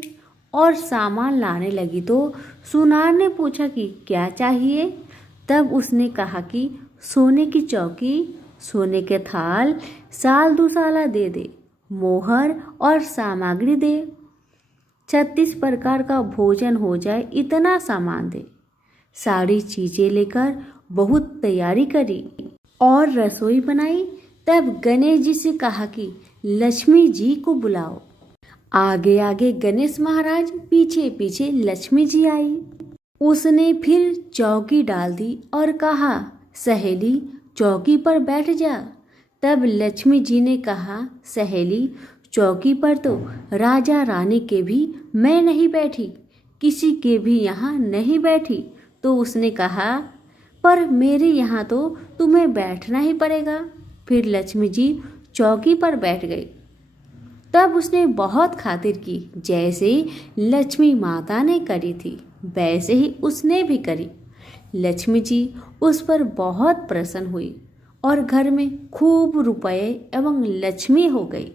और सामान लाने लगी तो सुनार ने पूछा कि क्या चाहिए। तब उसने कहा कि सोने की चौकी, सोने के थाल, 1-2 साल दे, मोहर और सामग्री दे, 36 प्रकार का भोजन हो जाए इतना सामान दे। सारी चीजें लेकर बहुत तैयारी करी और रसोई बनाई। तब गणेश जी से कहा कि लक्ष्मी जी को बुलाओ। आगे आगे गणेश महाराज, पीछे पीछे लक्ष्मी जी आई। उसने फिर चौकी डाल दी और कहा, सहेली चौकी पर बैठ जा। तब लक्ष्मी जी ने कहा, सहेली चौकी पर तो राजा रानी के भी मैं नहीं बैठी, किसी के भी यहाँ नहीं बैठी। तो उसने कहा, पर मेरे यहाँ तो तुम्हें बैठना ही पड़ेगा। फिर लक्ष्मी जी चौकी पर बैठ गई। तब उसने बहुत खातिर की, जैसे लक्ष्मी माता ने करी थी वैसे ही उसने भी करी। लक्ष्मी जी उस पर बहुत प्रसन्न हुई और घर में खूब रुपए एवं लक्ष्मी हो गई।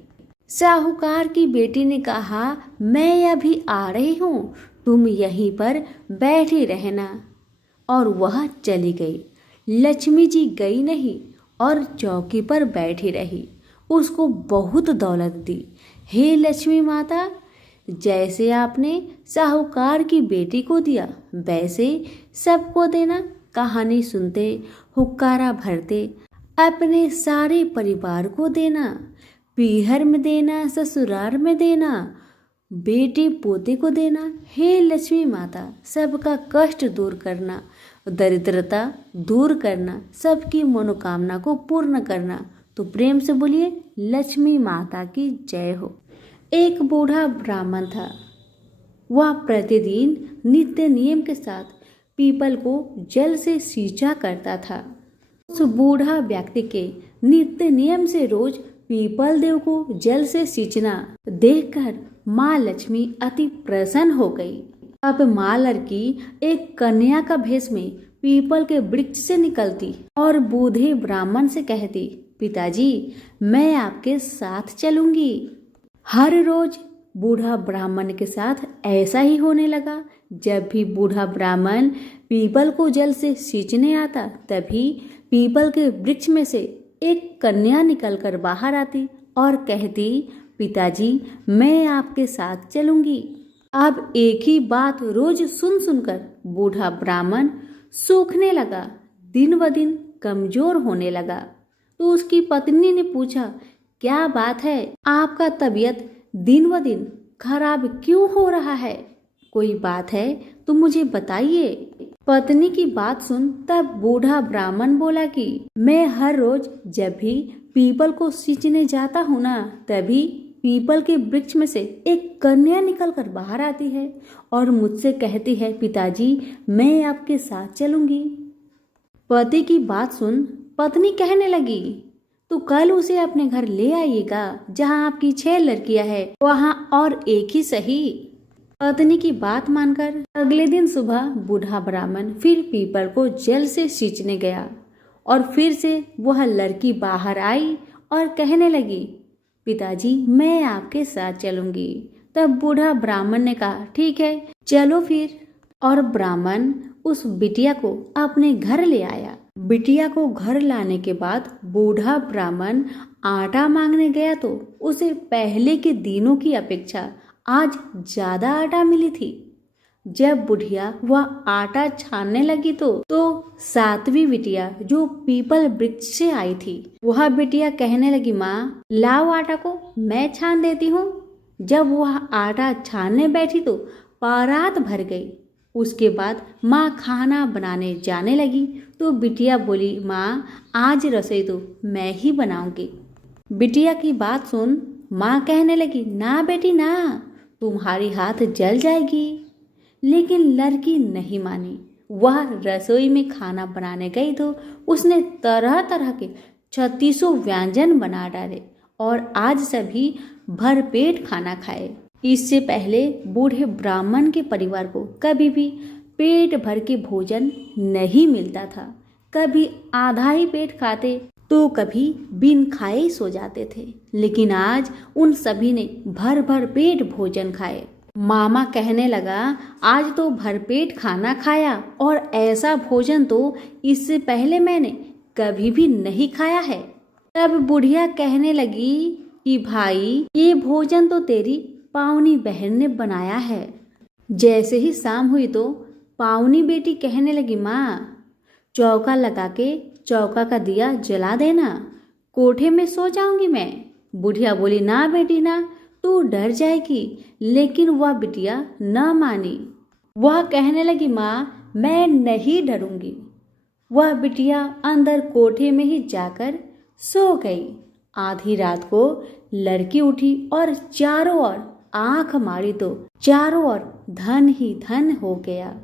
साहूकार की बेटी ने कहा, मैं अभी आ रही हूँ, तुम यहीं पर बैठी रहना। और वह चली गई। लक्ष्मी जी गई नहीं और चौकी पर बैठी रही। उसको बहुत दौलत दी। हे लक्ष्मी माता, जैसे आपने साहूकार की बेटी को दिया वैसे सबको देना। कहानी सुनते, हुक्कारा भरते अपने सारे परिवार को देना, पीहर में देना, ससुराल में देना, बेटे पोते को देना। हे लक्ष्मी माता, सबका कष्ट दूर करना, दरिद्रता दूर करना, सबकी मनोकामना को पूर्ण करना। तो प्रेम से बोलिए लक्ष्मी माता की जय हो। एक बूढ़ा ब्राह्मण था। वह प्रतिदिन नित्य नियम के साथ पीपल को जल से सींचा करता था। उस बूढ़ा व्यक्ति के नित्य नियम से रोज पीपल देव को जल से सींचना देखकर माँ लक्ष्मी अति प्रसन्न हो गई। अब माँ लड़की एक कन्या का भेष में पीपल के वृक्ष से निकलती और बूढ़े ब्राह्मण से कहती, पिताजी मैं आपके साथ चलूंगी। हर रोज बूढ़ा ब्राह्मण के साथ ऐसा ही होने लगा। जब भी बूढ़ा ब्राह्मण पीपल को जल से सींचने आता, तभी पीपल के वृक्ष में से एक कन्या निकलकर बाहर आती और कहती, पिताजी मैं आपके साथ चलूंगी। अब एक ही बात रोज सुन सुनकर बूढ़ा ब्राह्मण सूखने लगा, दिन ब दिन कमजोर होने लगा। तो उसकी पत्नी ने पूछा, क्या बात है, आपका तबीयत दिन ब दिन खराब क्यों हो रहा है? कोई बात है तो मुझे बताइए। पत्नी की बात सुन तब बूढ़ा ब्राह्मण बोला कि मैं हर रोज जब भी पीपल को सींचने जाता हूँ ना, तभी पीपल के वृक्ष में से एक कन्या निकलकर बाहर आती है और मुझसे कहती है, पिताजी मैं आपके साथ चलूंगी। पति की बात सुन पत्नी कहने लगी, तो कल उसे अपने घर ले आइएगा, जहाँ आपकी 6 लड़कियां हैं वहाँ और एक ही सही। पत्नी की बात मानकर अगले दिन सुबह बूढ़ा ब्राह्मण फिर पीपल को जल से सींचने गया और फिर से वह लड़की बाहर आई और कहने लगी, पिताजी मैं आपके साथ चलूंगी। तब बूढ़ा ब्राह्मण ने कहा, ठीक है चलो फिर। और ब्राह्मण उस बिटिया को अपने घर ले आया। बिटिया को घर लाने के बाद बूढ़ा ब्राह्मण आटा मांगने गया तो उसे पहले के दिनों की अपेक्षा आज ज्यादा आटा मिली थी। जब बुढ़िया वह आटा छानने लगी तो 7वीं बिटिया जो पीपल वृक्ष से आई थी, वह बिटिया कहने लगी, माँ लाओ आटा को मैं छान देती हूँ। जब वह आटा छानने बैठी तो परात भर गई। उसके बाद माँ खाना बनाने जाने लगी तो बिटिया बोली, माँ आज रसोई तो मैं ही बनाऊंगी। बिटिया की बात सुन माँ कहने लगी, ना बेटी ना, तुम्हारी हाथ जल जाएगी। लेकिन लड़की नहीं मानी। वह रसोई में खाना बनाने गई तो उसने तरह तरह के 36 व्यंजन बना डाले और आज सभी भरपेट खाना खाए। इससे पहले बूढ़े ब्राह्मण के परिवार को कभी भी पेट भर के भोजन नहीं मिलता था। कभी आधा ही पेट खाते तो कभी बिन खाए ही सो जाते थे। लेकिन आज उन सभी ने भर भर पेट भोजन खाए। मामा कहने लगा, आज तो भरपेट खाना खाया और ऐसा भोजन तो इससे पहले मैंने कभी भी नहीं खाया है। तब बुढ़िया कहने लगी कि भाई ये भोजन तो तेरी पावनी बहन ने बनाया है। जैसे ही शाम हुई तो पावनी बेटी कहने लगी, माँ चौका लगा के चौका का दिया जला देना, कोठे में सो जाऊंगी मैं। बुढ़िया बोली, ना बेटी ना, तू डर जाएगी। लेकिन वह बिटिया न मानी। वह कहने लगी, माँ मैं नहीं डरूंगी। वह बिटिया अंदर कोठे में ही जाकर सो गई। आधी रात को लड़की उठी और चारों ओर आंख मारी तो चारों ओर धन ही धन हो गया।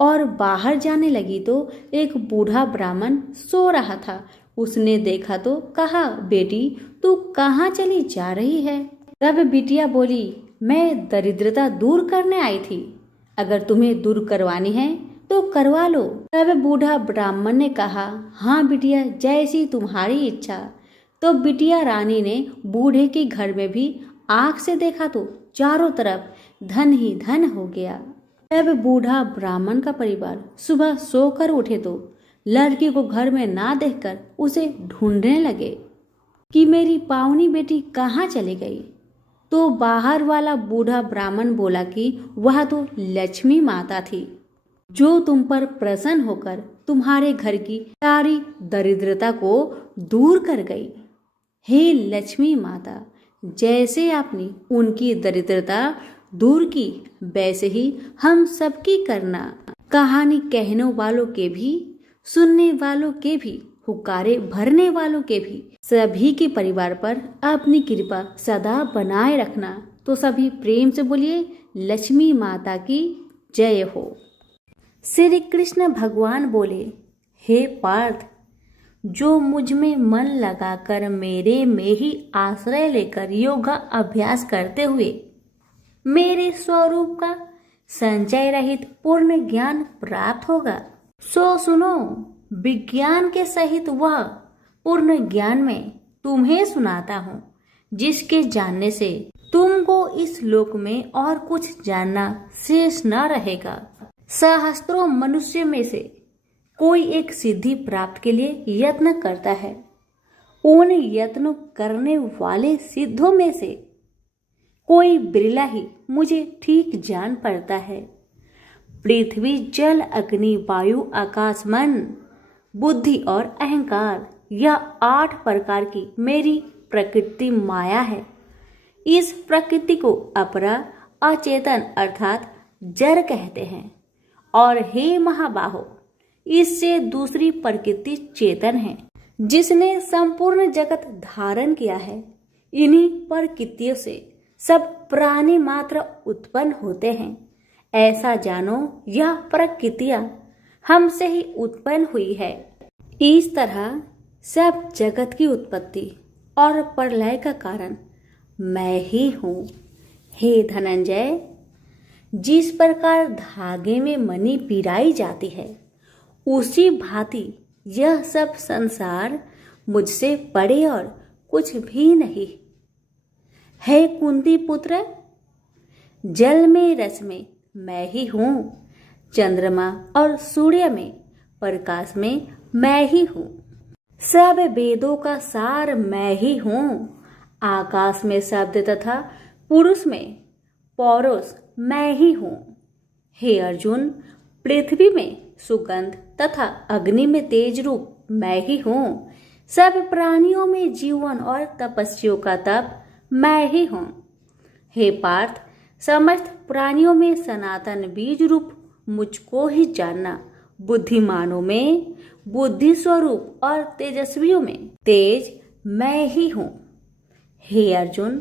और बाहर जाने लगी तो एक बूढ़ा ब्राह्मण सो रहा था। उसने देखा तो कहा, बेटी तू कहाँ चली जा रही है? तब बिटिया बोली, मैं दरिद्रता दूर करने आई थी, अगर तुम्हें दूर करवानी है तो करवा लो। तब बूढ़ा ब्राह्मण ने कहा, हाँ बिटिया जैसी तुम्हारी इच्छा। तो बिटिया रानी ने बूढ़े के घर में भी आंख से देखा तो चारों तरफ धन ही धन हो गया। तब बूढ़ा ब्राह्मण का परिवार सुबह सोकर उठे तो लड़की को घर में ना देखकर उसे ढूंढने लगे कि मेरी पावनी बेटी कहाँ चली गई। तो बाहर वाला बूढ़ा ब्राह्मण बोला कि वह तो लक्ष्मी माता थी, जो तुम पर प्रसन्न होकर तुम्हारे घर की सारी दरिद्रता को दूर कर गई। हे लक्ष्मी माता, जैसे आपने उनकी दरिद्रता दूर की, वैसे ही हम सबकी करना। कहानी कहने वालों के भी, सुनने वालों के भी, हुक्कारे भरने वालों के भी, सभी के परिवार पर अपनी कृपा सदा बनाए रखना। तो सभी प्रेम से बोलिए, लक्ष्मी माता की जय हो। श्री कृष्ण भगवान बोले, हे पार्थ, जो मुझ में मन लगाकर मेरे में ही आश्रय लेकर योगा अभ्यास करते हुए मेरे स्वरूप का संचय रहित पूर्ण ज्ञान प्राप्त होगा। सो सुनो, विज्ञान के सहित वह पूर्ण ज्ञान में तुम्हें सुनाता हूँ, जिसके जानने से तुमको इस लोक में और कुछ जानना शेष न रहेगा। सहस्त्रों मनुष्य में से कोई एक सिद्धि प्राप्त के लिए यत्न करता है। उन यत्न करने वाले सिद्धों में से कोई बिरला ही मुझे ठीक जान पड़ता है। पृथ्वी, जल, अग्नि, वायु, आकाश, मन, बुद्धि और अहंकार, यह 8 प्रकार की मेरी प्रकृति माया है। इस प्रकृति को अपरा अचेतन अर्थात जड़ कहते हैं। और हे महाबाहो, इससे दूसरी प्रकृति चेतन है, जिसने संपूर्ण जगत धारण किया है। इन्हीं प्रकृतियों से सब प्राणी मात्र उत्पन्न होते हैं। ऐसा जानो, यह प्रकृतियां हमसे ही उत्पन्न हुई है। इस तरह सब जगत की उत्पत्ति और प्रलय का कारण मैं ही हूँ। हे धनंजय, जिस प्रकार धागे में मणि पिराई जाती है, उसी भांति यह सब संसार मुझसे परे और कुछ भी नहीं। हे कुंती पुत्र, जल में रस में मैं ही हूँ, चंद्रमा और सूर्य में प्रकाश में मैं ही हूँ, सब वेदों का सार मैं ही हूँ, आकाश में शब्द तथा पुरुष में पौरुष मैं ही हूँ। हे अर्जुन, पृथ्वी में सुगंध तथा अग्नि में तेज रूप मैं ही हूँ, सब प्राणियों में जीवन और तपस्वियों का तप मैं ही हूँ। हे पार्थ, समस्त प्राणियों में सनातन बीज रूप मुझको ही जानना, बुद्धिमानों में बुद्धि स्वरूप और तेजस्वियों में तेज मैं ही हूँ। हे अर्जुन,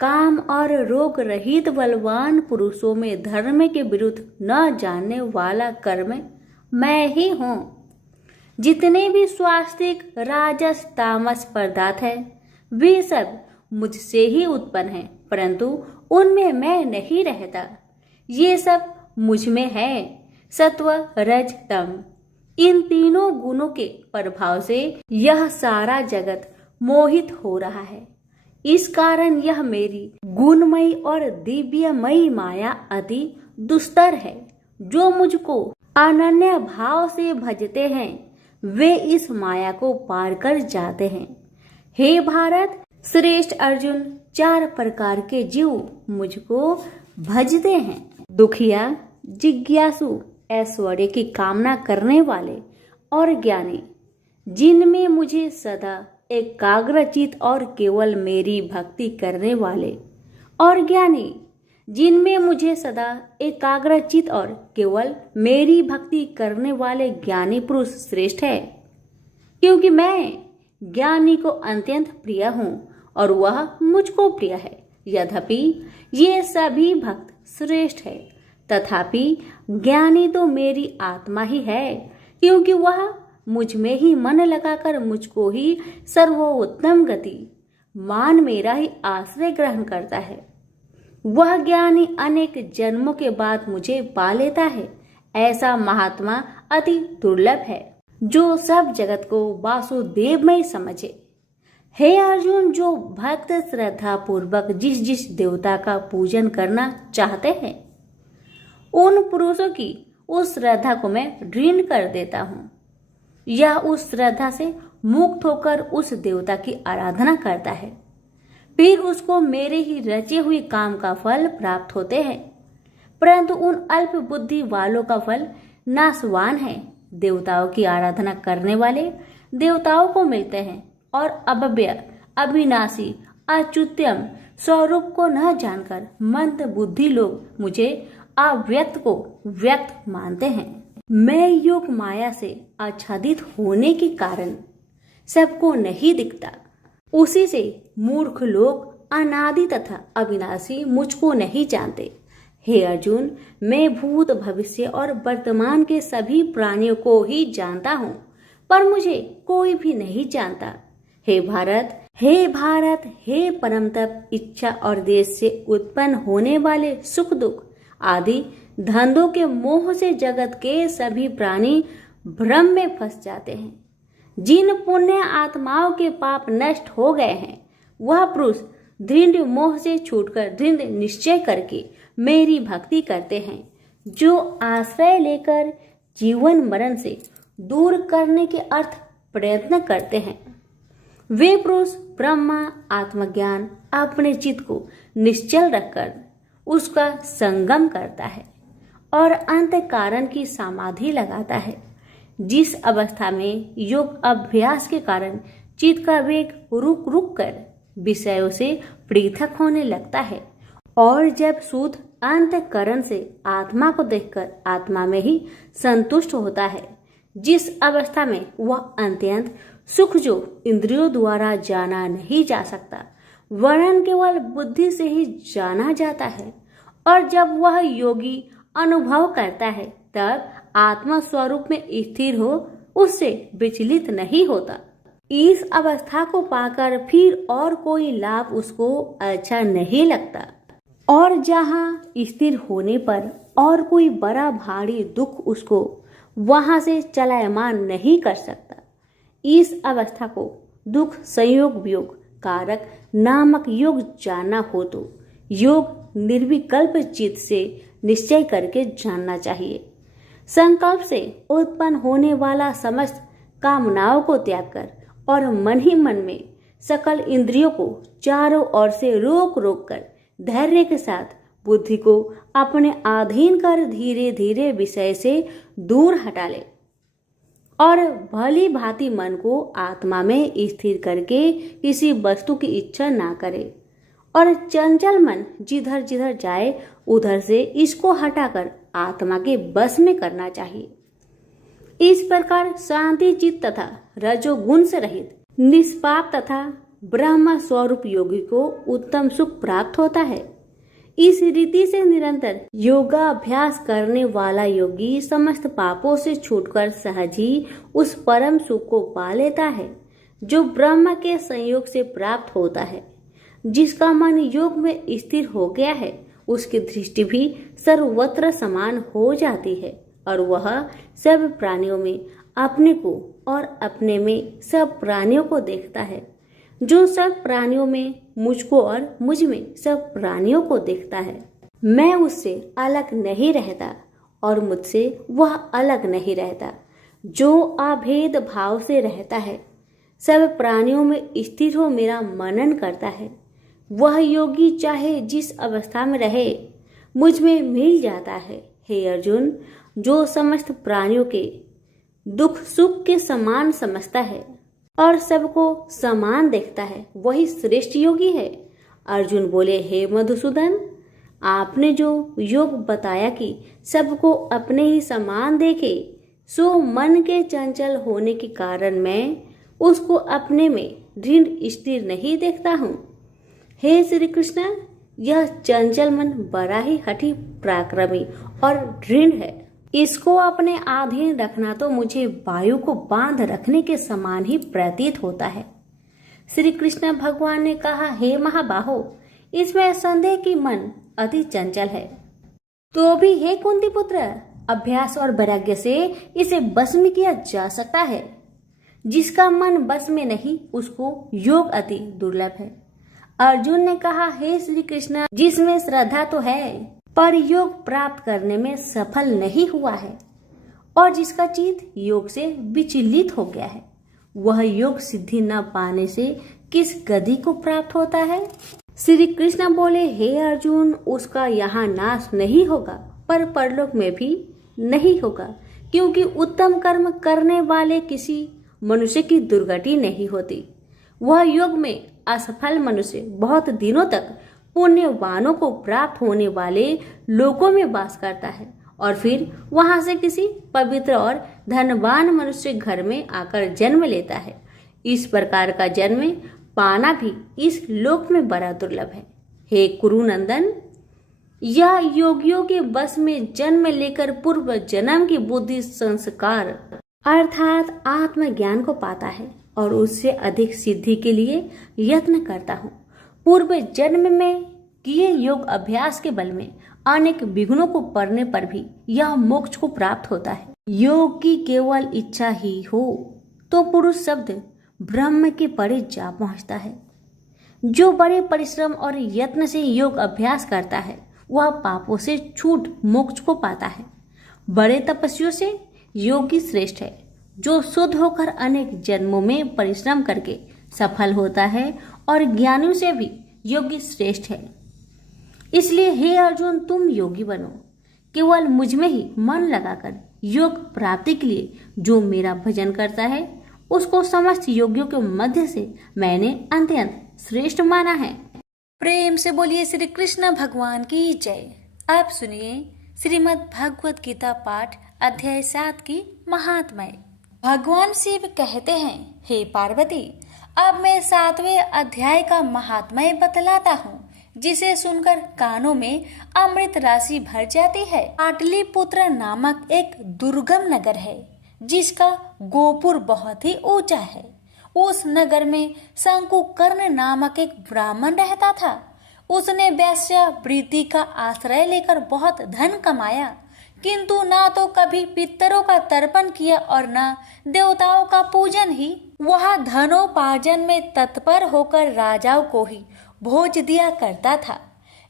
काम और रोग रहित बलवान पुरुषों में धर्म के विरुद्ध न जानने वाला कर्म मैं ही हूँ। जितने भी स्वास्तिक, राजस, तामस पदार्थ है, वे सब मुझसे ही उत्पन्न हैं, परंतु उनमें मैं नहीं रहता। ये सब मुझ में है। सत्व, रज, तम, इन तीनों गुणों के प्रभाव से यह सारा जगत मोहित हो रहा है। इस कारण यह मेरी गुणमयी और दिव्यमयी माया अति दुस्तर है। जो मुझको अनन्य भाव से भजते हैं, वे इस माया को पार कर जाते हैं। हे भारत श्रेष्ठ अर्जुन, 4 प्रकार के जीव मुझको भजते हैं। दुखिया, जिज्ञासु, ऐश्वर्य की कामना करने वाले और ज्ञानी, जिनमें मुझे सदा एकाग्रचित और केवल मेरी भक्ति करने वाले, और ज्ञानी, जिनमें मुझे सदा एकाग्रचित और केवल मेरी भक्ति करने वाले ज्ञानी पुरुष श्रेष्ठ है। क्योंकि मैं ज्ञानी को अत्यंत प्रिय हूँ और वह मुझको प्रिय है। यद्यपि ये सभी भक्त श्रेष्ठ है, तथापि ज्ञानी तो मेरी आत्मा ही है, क्योंकि वह मुझ में ही मन लगाकर मुझको ही सर्वोत्तम गति मान मेरा ही आश्रय ग्रहण करता है। वह ज्ञानी अनेक जन्मों के बाद मुझे पा लेता है। ऐसा महात्मा अति दुर्लभ है, जो सब जगत को वासुदेवमय समझे। हे अर्जुन, जो भक्त श्रद्धा पूर्वक जिस जिस देवता का पूजन करना चाहते हैं, उन पुरुषों की उस श्रद्धा को मैं ऋण कर देता हूँ। यह उस श्रद्धा से मुक्त होकर उस देवता की आराधना करता है, फिर उसको मेरे ही रचे हुए काम का फल प्राप्त होते हैं। परंतु उन अल्प बुद्धि वालों का फल नाशवान है। देवताओं की आराधना करने वाले देवताओं को मिलते हैं, और अव्यय, अविनाशी, अच्युत्यम स्वरूप को न जानकर मंद बुद्धि लोग मुझे अव्यक्त को व्यक्त मानते हैं। मैं योग माया से आच्छादित होने के कारण सबको नहीं दिखता। उसी से मूर्ख लोग अनादि तथा अविनाशी मुझको नहीं जानते। हे अर्जुन, मैं भूत, भविष्य और वर्तमान के सभी प्राणियों को ही जानता हूँ, पर मुझे कोई भी नहीं जानता। हे भारत, हे परम तप, इच्छा और देश से उत्पन्न होने वाले सुख दुख आदि धंधों के मोह से जगत के सभी प्राणी भ्रम में फंस जाते हैं। जिन पुण्य आत्माओं के पाप नष्ट हो गए हैं, वह पुरुष दृढ़ मोह से छूटकर दृढ़ निश्चय करके मेरी भक्ति करते हैं, जो आश्रय लेकर जीवन मरण से दूर करने के अर्थ प्रयत्न करते हैं। वे पुरुष ब्रह्मा आत्मज्ञान अपने चित्त को निश्चल रखकर उसका संगम करता है और अंत कारण की समाधि लगाता है, जिस अवस्था में योग अभ्यास के कारण चित्त का वेग रुक रुक कर विषयों से पृथक होने लगता है और जब शुद्ध अंतःकरण से आत्मा को देखकर आत्मा में ही संतुष्ट होता है, जिस अवस्था में वह अत्यंत सुख जो इंद्रियों द्वारा जाना नहीं जा सकता वरन केवल बुद्धि से ही जाना जाता है, और जब वह योगी अनुभव करता है तब आत्मा स्वरूप में स्थिर हो उससे विचलित नहीं होता। इस अवस्था को पाकर फिर और कोई लाभ उसको अच्छा नहीं लगता, और जहाँ स्थिर होने पर और कोई बड़ा भारी दुख उसको वहां से चलायमान नहीं कर सकता। इस अवस्था को दुख संयोग वियोग कारक नामक योग जानना हो तो योग निर्विकल्प चित्त से निश्चय करके जानना चाहिए। संकल्प से उत्पन्न होने वाला समस्त कामनाओं को त्याग कर और मन ही मन में सकल इंद्रियों को चारों ओर से रोक रोक कर धैर्य के साथ बुद्धि को अपने अधीन कर धीरे धीरे विषय से दूर हटा ले और भली भांति मन को आत्मा में स्थिर करके किसी वस्तु की इच्छा ना करे, और चंचल मन जिधर जिधर जाए उधर से इसको हटाकर आत्मा के बस में करना चाहिए। इस प्रकार शांति चित्त तथा रजोगुण से रहित निष्पाप तथा ब्रह्म स्वरूप योगी को उत्तम सुख प्राप्त होता है। इस रीति से निरंतर योगाभ्यास करने वाला योगी समस्त पापों से छूटकर सहज ही उस परम सुख को पा लेता है जो ब्रह्म के संयोग से प्राप्त होता है। जिसका मन योग में स्थिर हो गया है उसकी दृष्टि भी सर्वत्र समान हो जाती है और वह सब प्राणियों में अपने को और अपने में सब प्राणियों को देखता है, जो सब प्राणियों में मुझको और मुझ में सब प्राणियों को देखता है। मैं उससे अलग नहीं रहता और मुझसे वह अलग नहीं रहता, जो अभेद भाव से रहता है, सब प्राणियों में स्थिर हो मेरा मनन करता है। वह योगी चाहे जिस अवस्था में रहे मुझ में मिल जाता है। हे अर्जुन, जो समस्त प्राणियों के दुख सुख के समान समझता है और सबको समान देखता है वही श्रेष्ठ योगी है। अर्जुन बोले, हे मधुसूदन, आपने जो योग बताया कि सबको अपने ही समान देखे, सो मन के चंचल होने के कारण मैं उसको अपने में दृढ़ स्थिर नहीं देखता हूँ। हे श्री कृष्ण, यह चंचल मन बड़ा ही हठी पराक्रमी और दृढ़ है। इसको अपने अधीन रखना तो मुझे वायु को बांध रखने के समान ही प्रतीत होता है। श्री कृष्ण भगवान ने कहा, हे महाबाहो, इसमें संदेह की मन अति चंचल है, तो भी हे कुंती पुत्र, अभ्यास और वैराग्य से इसे बस में किया जा सकता है। जिसका मन बस में नहीं उसको योग अति दुर्लभ है। अर्जुन ने कहा, हे श्री कृष्ण, जिसमें श्रद्धा तो है पर योग प्राप्त करने में सफल नहीं हुआ है और जिसका चित्त योग से विचलित हो गया है, वह योग सिद्धि न पाने से किस गति को प्राप्त होता है? श्री कृष्ण बोले, हे अर्जुन, उसका यहाँ नाश नहीं होगा पर परलोक में भी नहीं होगा, क्योंकि उत्तम कर्म करने वाले किसी मनुष्य की दुर्गति नहीं होती। वह योग में असफल मनुष्य बहुत दिनों तक पुण्यवानों को प्राप्त होने वाले लोकों में वास करता है और फिर वहां से किसी पवित्र और धनवान मनुष्य घर में आकर जन्म लेता है। इस प्रकार का जन्म पाना भी इस लोक में बड़ा दुर्लभ है। हे कुरुनंदन, यह योगियों के बस में जन्म लेकर पूर्व जन्म की बुद्धि संस्कार अर्थात आत्मज्ञान को पाता है और उससे अधिक सिद्धि के लिए यत्न करता हूँ। पूर्व जन्म में किए योग अभ्यास के बल में अनेक विघ्नों को पड़ने पर भी यह मोक्ष को प्राप्त होता है। योग की केवल इच्छा ही हो तो पुरुष शब्द ब्रह्म के परे जा पहुंचता है। जो बड़े परिश्रम और यत्न से योग अभ्यास करता है वह पापों से छूट मोक्ष को पाता है। बड़े तपस्वियों से योगी श्रेष्ठ है। जो शुद्ध होकर अनेक जन्मों में परिश्रम करके सफल होता है और ज्ञानियों से भी योगी श्रेष्ठ है। इसलिए हे अर्जुन, तुम योगी बनो। केवल मुझ में ही मन लगाकर योग प्राप्ति के लिए जो मेरा भजन करता है उसको समस्त योगियों के मध्य से मैंने अत्यंत श्रेष्ठ माना है। प्रेम से बोलिए श्री कृष्ण भगवान की जय। अब सुनिए श्रीमद् भगवत गीता पाठ अध्याय 7 की महात्म्य। भगवान शिव कहते हैं, हे पार्वती, अब मैं 7वें अध्याय का महात्म्य बतलाता हूँ, जिसे सुनकर कानों में अमृत राशि भर जाती है। पाटलिपुत्र नामक एक दुर्गम नगर है जिसका गोपुर बहुत ही ऊंचा है। उस नगर में शंकुकर्ण नामक एक ब्राह्मण रहता था। उसने वैश्यावृत्ति का आश्रय लेकर बहुत धन कमाया, किंतु ना तो कभी पितरों का तर्पण किया और न देवताओं का पूजन ही। वह धनोपार्जन में तत्पर होकर राजाओं को ही भोज दिया करता था।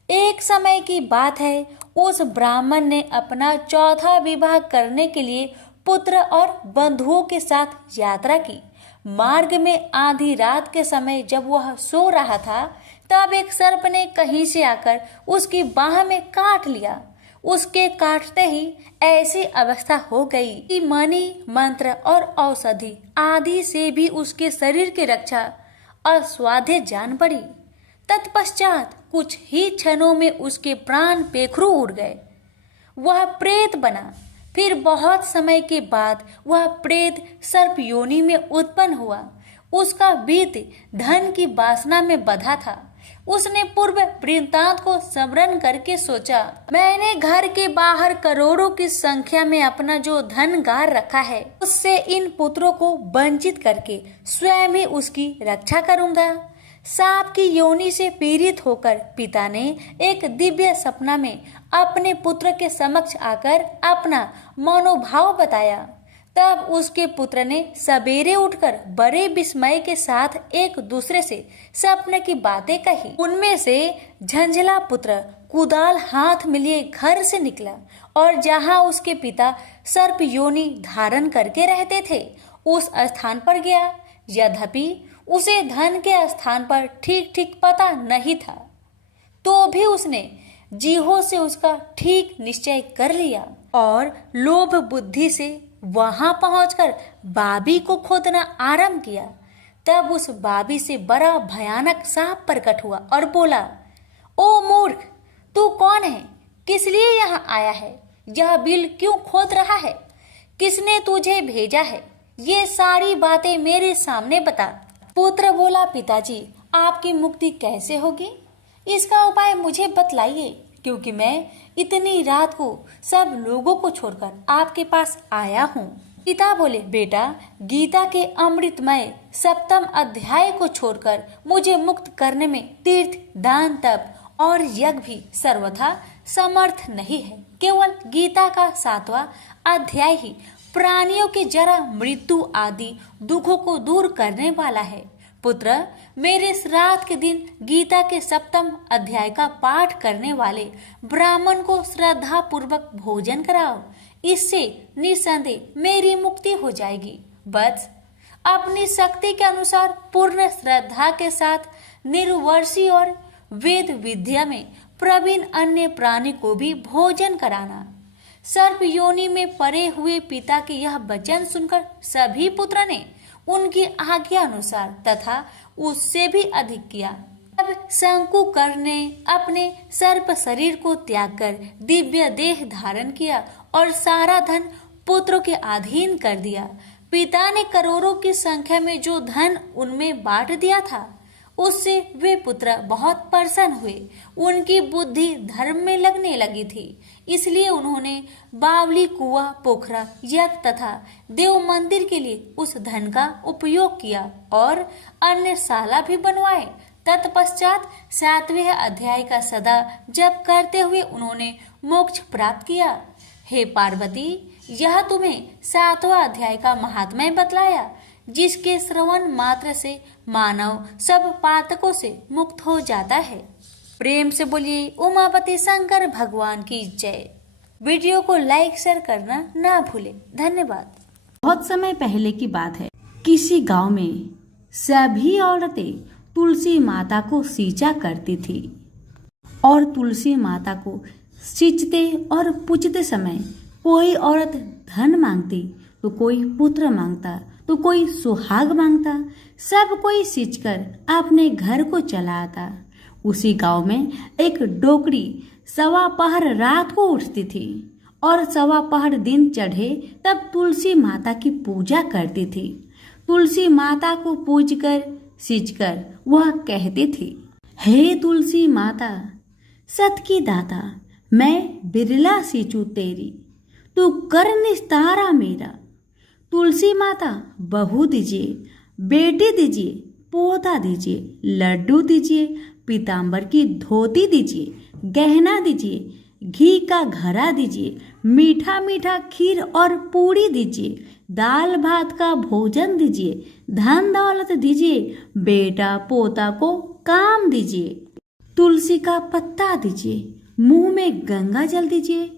एक समय की बात है, उस ब्राह्मण ने अपना चौथा विवाह करने के लिए पुत्र और बंधुओं के साथ यात्रा की। मार्ग में आधी रात के समय जब वह सो रहा था, तब एक सर्प ने कहीं से आकर उसकी बाह में काट लिया। उसके काटते ही ऐसी अवस्था हो गई कि मणि, मंत्र और औषधि आदि से भी उसके शरीर की रक्षा असाध्य जान पड़ी। तत्पश्चात कुछ ही क्षणों में उसके प्राण पेखरू उड़ गए। वह प्रेत बना। फिर बहुत समय के बाद वह प्रेत सर्प योनि में उत्पन्न हुआ। उसका बीत धन की वासना में बंधा था। उसने पूर्व वृत्तांत को स्मरण करके सोचा, मैंने घर के बाहर करोड़ों की संख्या में अपना जो धन गार रखा है, उससे इन पुत्रों को वंचित करके स्वयं ही उसकी रक्षा करूंगा। सांप की योनि से पीड़ित होकर पिता ने एक दिव्य सपना में अपने पुत्र के समक्ष आकर अपना मनोभाव बताया। तब उसके पुत्र ने सवेरे उठकर बड़े विस्मय के साथ एक दूसरे से सपने की बातें कही। उनमें से झंझला पुत्र कुदाल हाथ में लिए घर से निकला और जहां उसके पिता सर्प योनि धारण करके रहते थे उस स्थान पर गया। यद्यपि उसे धन के स्थान पर ठीक ठीक पता नहीं था, तो भी उसने जीहो से उसका ठीक निश्चय कर लिया और लोभ बुद्धि से वहां पहुंचकर बाबी को खोदना आरंभ किया। तब उस बाबी से बड़ा भयानक सांप प्रकट हुआ और बोला, ओ मूर्ख, तू कौन है? किस लिए यहाँ आया है? यह बिल क्यों खोद रहा है? किसने तुझे भेजा है? ये सारी बातें मेरे सामने बता। पुत्र बोला, पिताजी, आपकी मुक्ति कैसे होगी? इसका उपाय मुझे बतलाइए, क्योंकि मैं इतनी रात को सब लोगों को छोड़कर आपके पास आया हूँ। पिता बोले, बेटा, गीता के अमृतमय 7वें अध्याय को छोड़कर मुझे मुक्त करने में तीर्थ, दान, तप और यज्ञ भी सर्वथा समर्थ नहीं है। केवल गीता का 7वां अध्याय ही प्राणियों के जरा, मृत्यु आदि दुखों को दूर करने वाला है। पुत्र, मेरे श्राद्ध के दिन गीता के 7वें अध्याय का पाठ करने वाले ब्राह्मण को श्रद्धा पूर्वक भोजन कराओ। इससे निसंदेह मेरी मुक्ति हो जाएगी। बस अपनी शक्ति के अनुसार पूर्ण श्रद्धा के साथ निर्वर्षी और वेद विद्या में प्रवीण अन्य प्राणी को भी भोजन कराना। सर्प योनि में पड़े हुए पिता के यह वचन सुनकर सभी पुत्र ने उनकी आज्ञा अनुसार तथा उससे भी अधिक किया। अब शंकुकर्ण ने अपने सर्प शरीर को त्याग कर दिव्य देह धारण किया और सारा धन पुत्रों के अधीन कर दिया। पिता ने करोड़ों की संख्या में जो धन उनमें बांट दिया था, उससे वे पुत्र बहुत प्रसन्न हुए। उनकी बुद्धि धर्म में लगने लगी थी, इसलिए उन्होंने बावली, कुआं, पोखरा, यज्ञ तथा देव मंदिर के लिए उस धन का उपयोग किया और अन्य शाला भी बनवाए तत्पश्चात 7वें अध्याय का सदा जप करते हुए उन्होंने मोक्ष प्राप्त किया। हे पार्वती, यह तुम्हें 7वां अध्याय का महात्म्य बतलाया, जिसके श्रवण मात्र से मानव सब पातकों से मुक्त हो जाता है। प्रेम से बोलिए उमापति शंकर भगवान की जय। वीडियो को लाइक शेयर करना ना भूले। धन्यवाद। बहुत समय पहले की बात है। किसी गांव में सभी औरतें तुलसी माता को सींचा करती थी और तुलसी माता को सींचते और पूजते समय कोई औरत धन मांगती तो कोई पुत्र मांगता तो कोई सुहाग मांगता। सब कोई सींचकर अपने घर को चला आता। उसी गांव में एक डोकरी सवा पहर रात को उठती थी और सवा पहर दिन चढ़े तब तुलसी माता की पूजा करती थी। तुलसी माता को पूजकर सींचकर वह कहती थी, हे तुलसी माता सत की दाता, मैं बिरला सींचू तेरी, तू कर निस्तारा मेरा। तुलसी माता बहू दीजिए, बेटी दीजिए, पोता दीजिए, लड्डू दीजिए, पीताम्बर की धोती दीजिए, गहना दीजिए, घी का घड़ा दीजिए, मीठा मीठा खीर और पूड़ी दीजिए, दाल भात का भोजन दीजिए, धन दौलत दीजिए, बेटा पोता को काम दीजिए, तुलसी का पत्ता दीजिए, मुंह में गंगा जल दीजिए,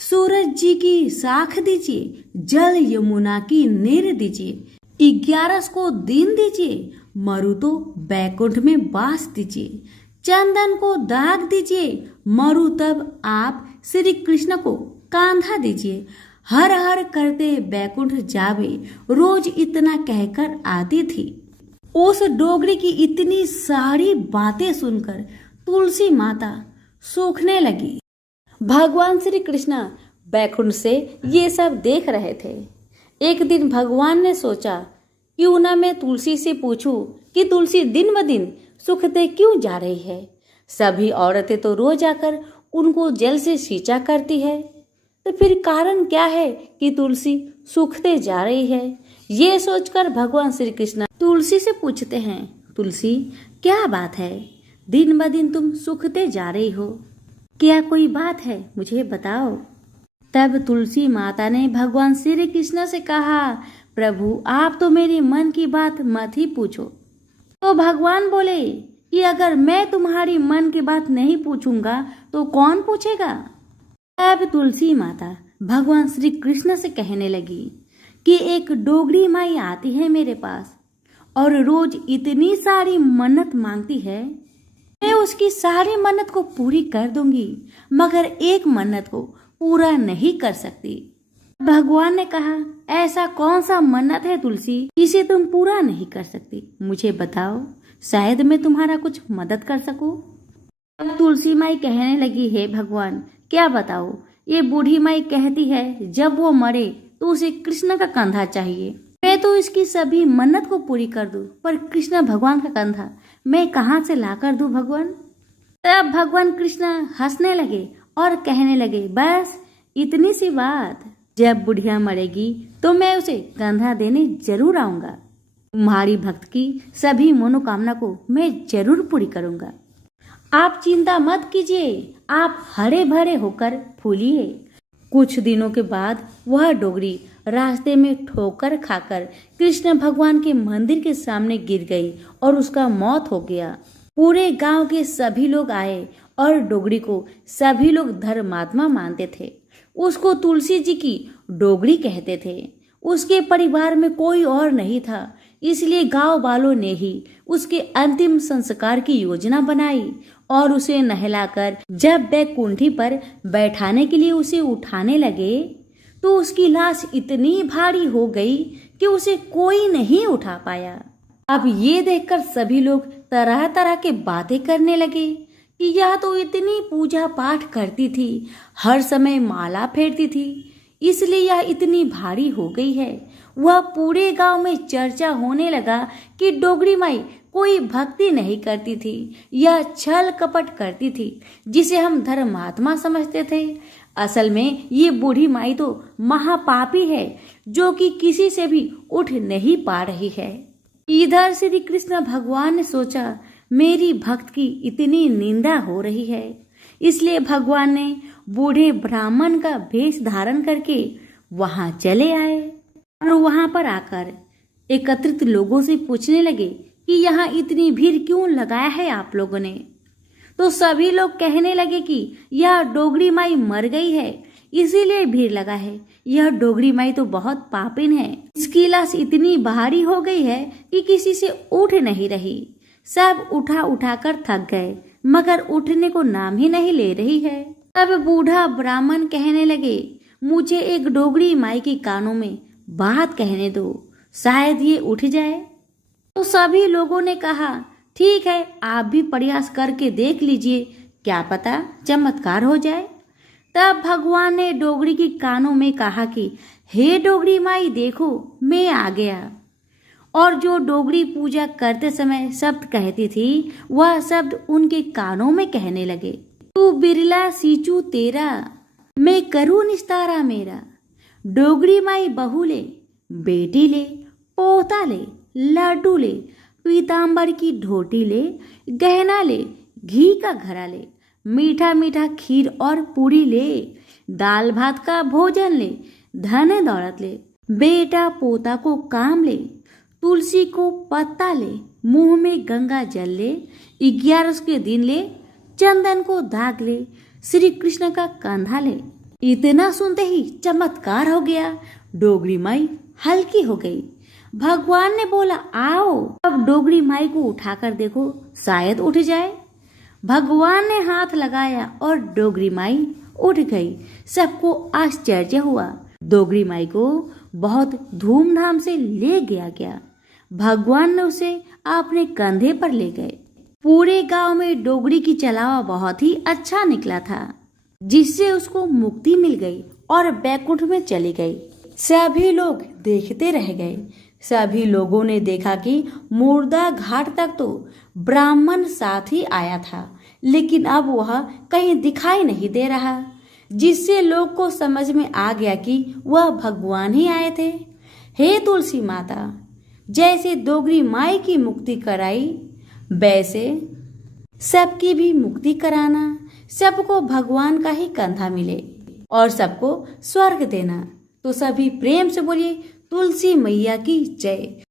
सूरज जी की साख दीजिए, जल यमुना की नीर दीजिए, 11 को दिन दीजिए, मरु तो बैकुंठ में बास दीजिए, चंदन को दाग दीजिए, मरु तब आप श्री कृष्ण को कांधा दीजिए, हर हर करते बैकुंठ जावे, रोज इतना कहकर आती थी। उस डोगरी की इतनी सारी बातें सुनकर तुलसी माता सूखने लगी। भगवान श्री कृष्ण बैकुंठ से ये सब देख रहे थे। एक दिन भगवान ने सोचा, क्यों ना मैं तुलसी से पूछूं कि तुलसी दिन ब दिन सूखते क्यों जा रही है। सभी औरतें तो रोज आकर उनको जल से सींचा करती है, तो फिर कारण क्या है कि तुलसी सूखते जा रही है। ये सोचकर भगवान श्री कृष्ण तुलसी से पूछते हैं, तुलसी क्या बात है, दिन ब दिन तुम सूखते जा रही हो, क्या कोई बात है, मुझे बताओ। तब तुलसी माता ने भगवान श्री कृष्ण से कहा, प्रभु आप तो मेरे मन की बात मत ही पूछो। तो भगवान बोले कि अगर मैं तुम्हारी मन की बात नहीं पूछूंगा तो कौन पूछेगा। तब तुलसी माता भगवान श्री कृष्ण से कहने लगी कि एक डोगरी माई आती है मेरे पास और रोज इतनी सारी मन्नत मांगती है, मैं उसकी सारी मन्नत को पूरी कर दूंगी, मगर एक मन्नत को पूरा नहीं कर सकती। भगवान ने कहा, ऐसा कौन सा मन्नत है तुलसी जिसे तुम पूरा नहीं कर सकती, मुझे बताओ, शायद मैं तुम्हारा कुछ मदद कर सकूं। अब तुलसी माई कहने लगी, हे भगवान क्या बताओ, ये बूढ़ी माई कहती है जब वो मरे तो उसे कृष्ण का कंधा चाहिए। मैं तो इसकी सभी मन्नत को पूरी कर दूं, पर कृष्ण भगवान का कंधा मैं कहाँ से ला कर दूं भगवान। तब भगवान कृष्ण हंसने लगे और कहने लगे, बस इतनी सी बात, जब बुढ़िया मरेगी तो मैं उसे कंधा देने जरूर आऊंगा। तुम्हारी भक्त की सभी मनोकामना को मैं जरूर पूरी करूंगा। आप चिंता मत कीजिए, आप हरे भरे होकर फूलिए। कुछ दिनों के बाद वह डोगरी रास्ते में ठोकर खाकर कृष्ण भगवान के मंदिर के सामने गिर गई और उसका मौत हो गया। पूरे गांव के सभी लोग आए और डोगरी को सभी लोग धर्मात्मा मानते थे। उसको तुलसी जी की डोगरी कहते थे। उसके परिवार में कोई और नहीं था, इसलिए गांव वालों ने ही उसके अंतिम संस्कार की योजना बनाई और उसे नहलाकर जब बैकुंठी पर बैठाने के लिए उसे उठाने लगे तो उसकी लाश इतनी भारी हो गई कि उसे कोई नहीं उठा पाया। अब ये देखकर सभी लोग तरह तरह के बातें करने लगे कि यह तो इतनी पूजा पाठ करती थी, हर समय माला फेरती थी, इसलिए यह इतनी भारी हो गई है। वह पूरे गांव में चर्चा होने लगा कि डोगरी माई कोई भक्ति नहीं करती थी, यह छल कपट करती थी, जिसे हम धर्मात्मा समझते थे। असल में ये बूढ़ी माई तो महापापी है, जो कि किसी से भी उठ नहीं पा रही है। इधर श्री कृष्ण भगवान ने सोचा, मेरी भक्त की इतनी निंदा हो रही है। इसलिए भगवान ने बूढ़े ब्राह्मण का वेश धारण करके वहां चले आए और वहां पर आकर एकत्रित लोगों से पूछने लगे कि यहाँ इतनी भीड़ क्यों लगाया है आप लोगों ने। तो सभी लोग कहने लगे कि यह डोगरी माई मर गई है, इसीलिए भीड़ लगा है। यह डोगरी माई तो बहुत पापिन है, इसकी लाश इतनी भारी हो गई है कि किसी से उठ नहीं रही। सब उठा उठाकर थक गए, मगर उठने को नाम ही नहीं ले रही है। तब बूढ़ा ब्राह्मण कहने लगे, मुझे एक डोगरी माई के कानों में बात कहने दो, शायद ये उठ जाए। तो सभी लोगों ने कहा, ठीक है, आप भी प्रयास करके देख लीजिए, क्या पता चमत्कार हो जाए। तब भगवान ने डोगरी के कानों में कहा कि हे डोगरी माई देखो, मैं आ गया। और जो डोगरी पूजा करते समय शब्द कहती थी, वह शब्द उनके कानों में कहने लगे, तू बिरला सींचू तेरा, मैं करूँ निस्तारा मेरा। डोगरी माई बहू ले, बेटी ले, पोता ले, लड्डू ले, पीताम्बर की ढोटी ले, गहना ले, घी का घड़ा ले, मीठा मीठा खीर और पूरी ले, दाल भात का भोजन ले, धन दौलत ले, बेटा पोता को काम ले, तुलसी को पत्ता ले, मुंह में गंगा जल ले, 11 के दिन ले, चंदन को दाग ले, श्री कृष्ण का कंधा ले। इतना सुनते ही चमत्कार हो गया, डोगरी माई हल्की हो गई। भगवान ने बोला, आओ अब डोगरी माई को उठाकर देखो, शायद उठ जाए। भगवान ने हाथ लगाया और डोगरी माई उठ गई। सबको आश्चर्य हुआ। डोगरी माई को बहुत धूमधाम से ले गया। भगवान ने उसे अपने कंधे पर ले गए। पूरे गांव में डोगरी की चलावा बहुत ही अच्छा निकला था, जिससे उसको मुक्ति मिल गई और बैकुंठ में चली गई। सभी लोग देखते रह गए। सभी लोगों ने देखा कि मुर्दा घाट तक तो ब्राह्मण साथ ही आया था, लेकिन अब वह कहीं दिखाई नहीं दे रहा, जिससे लोग को समझ में आ गया कि वह भगवान ही आए थे। हे तुलसी माता, जैसे डोगरी माई की मुक्ति कराई, वैसे सबकी भी मुक्ति कराना, सबको भगवान का ही कंधा मिले और सबको स्वर्ग देना। तो सभी प्रेम से बोलिए, तुलसी मैया की जय।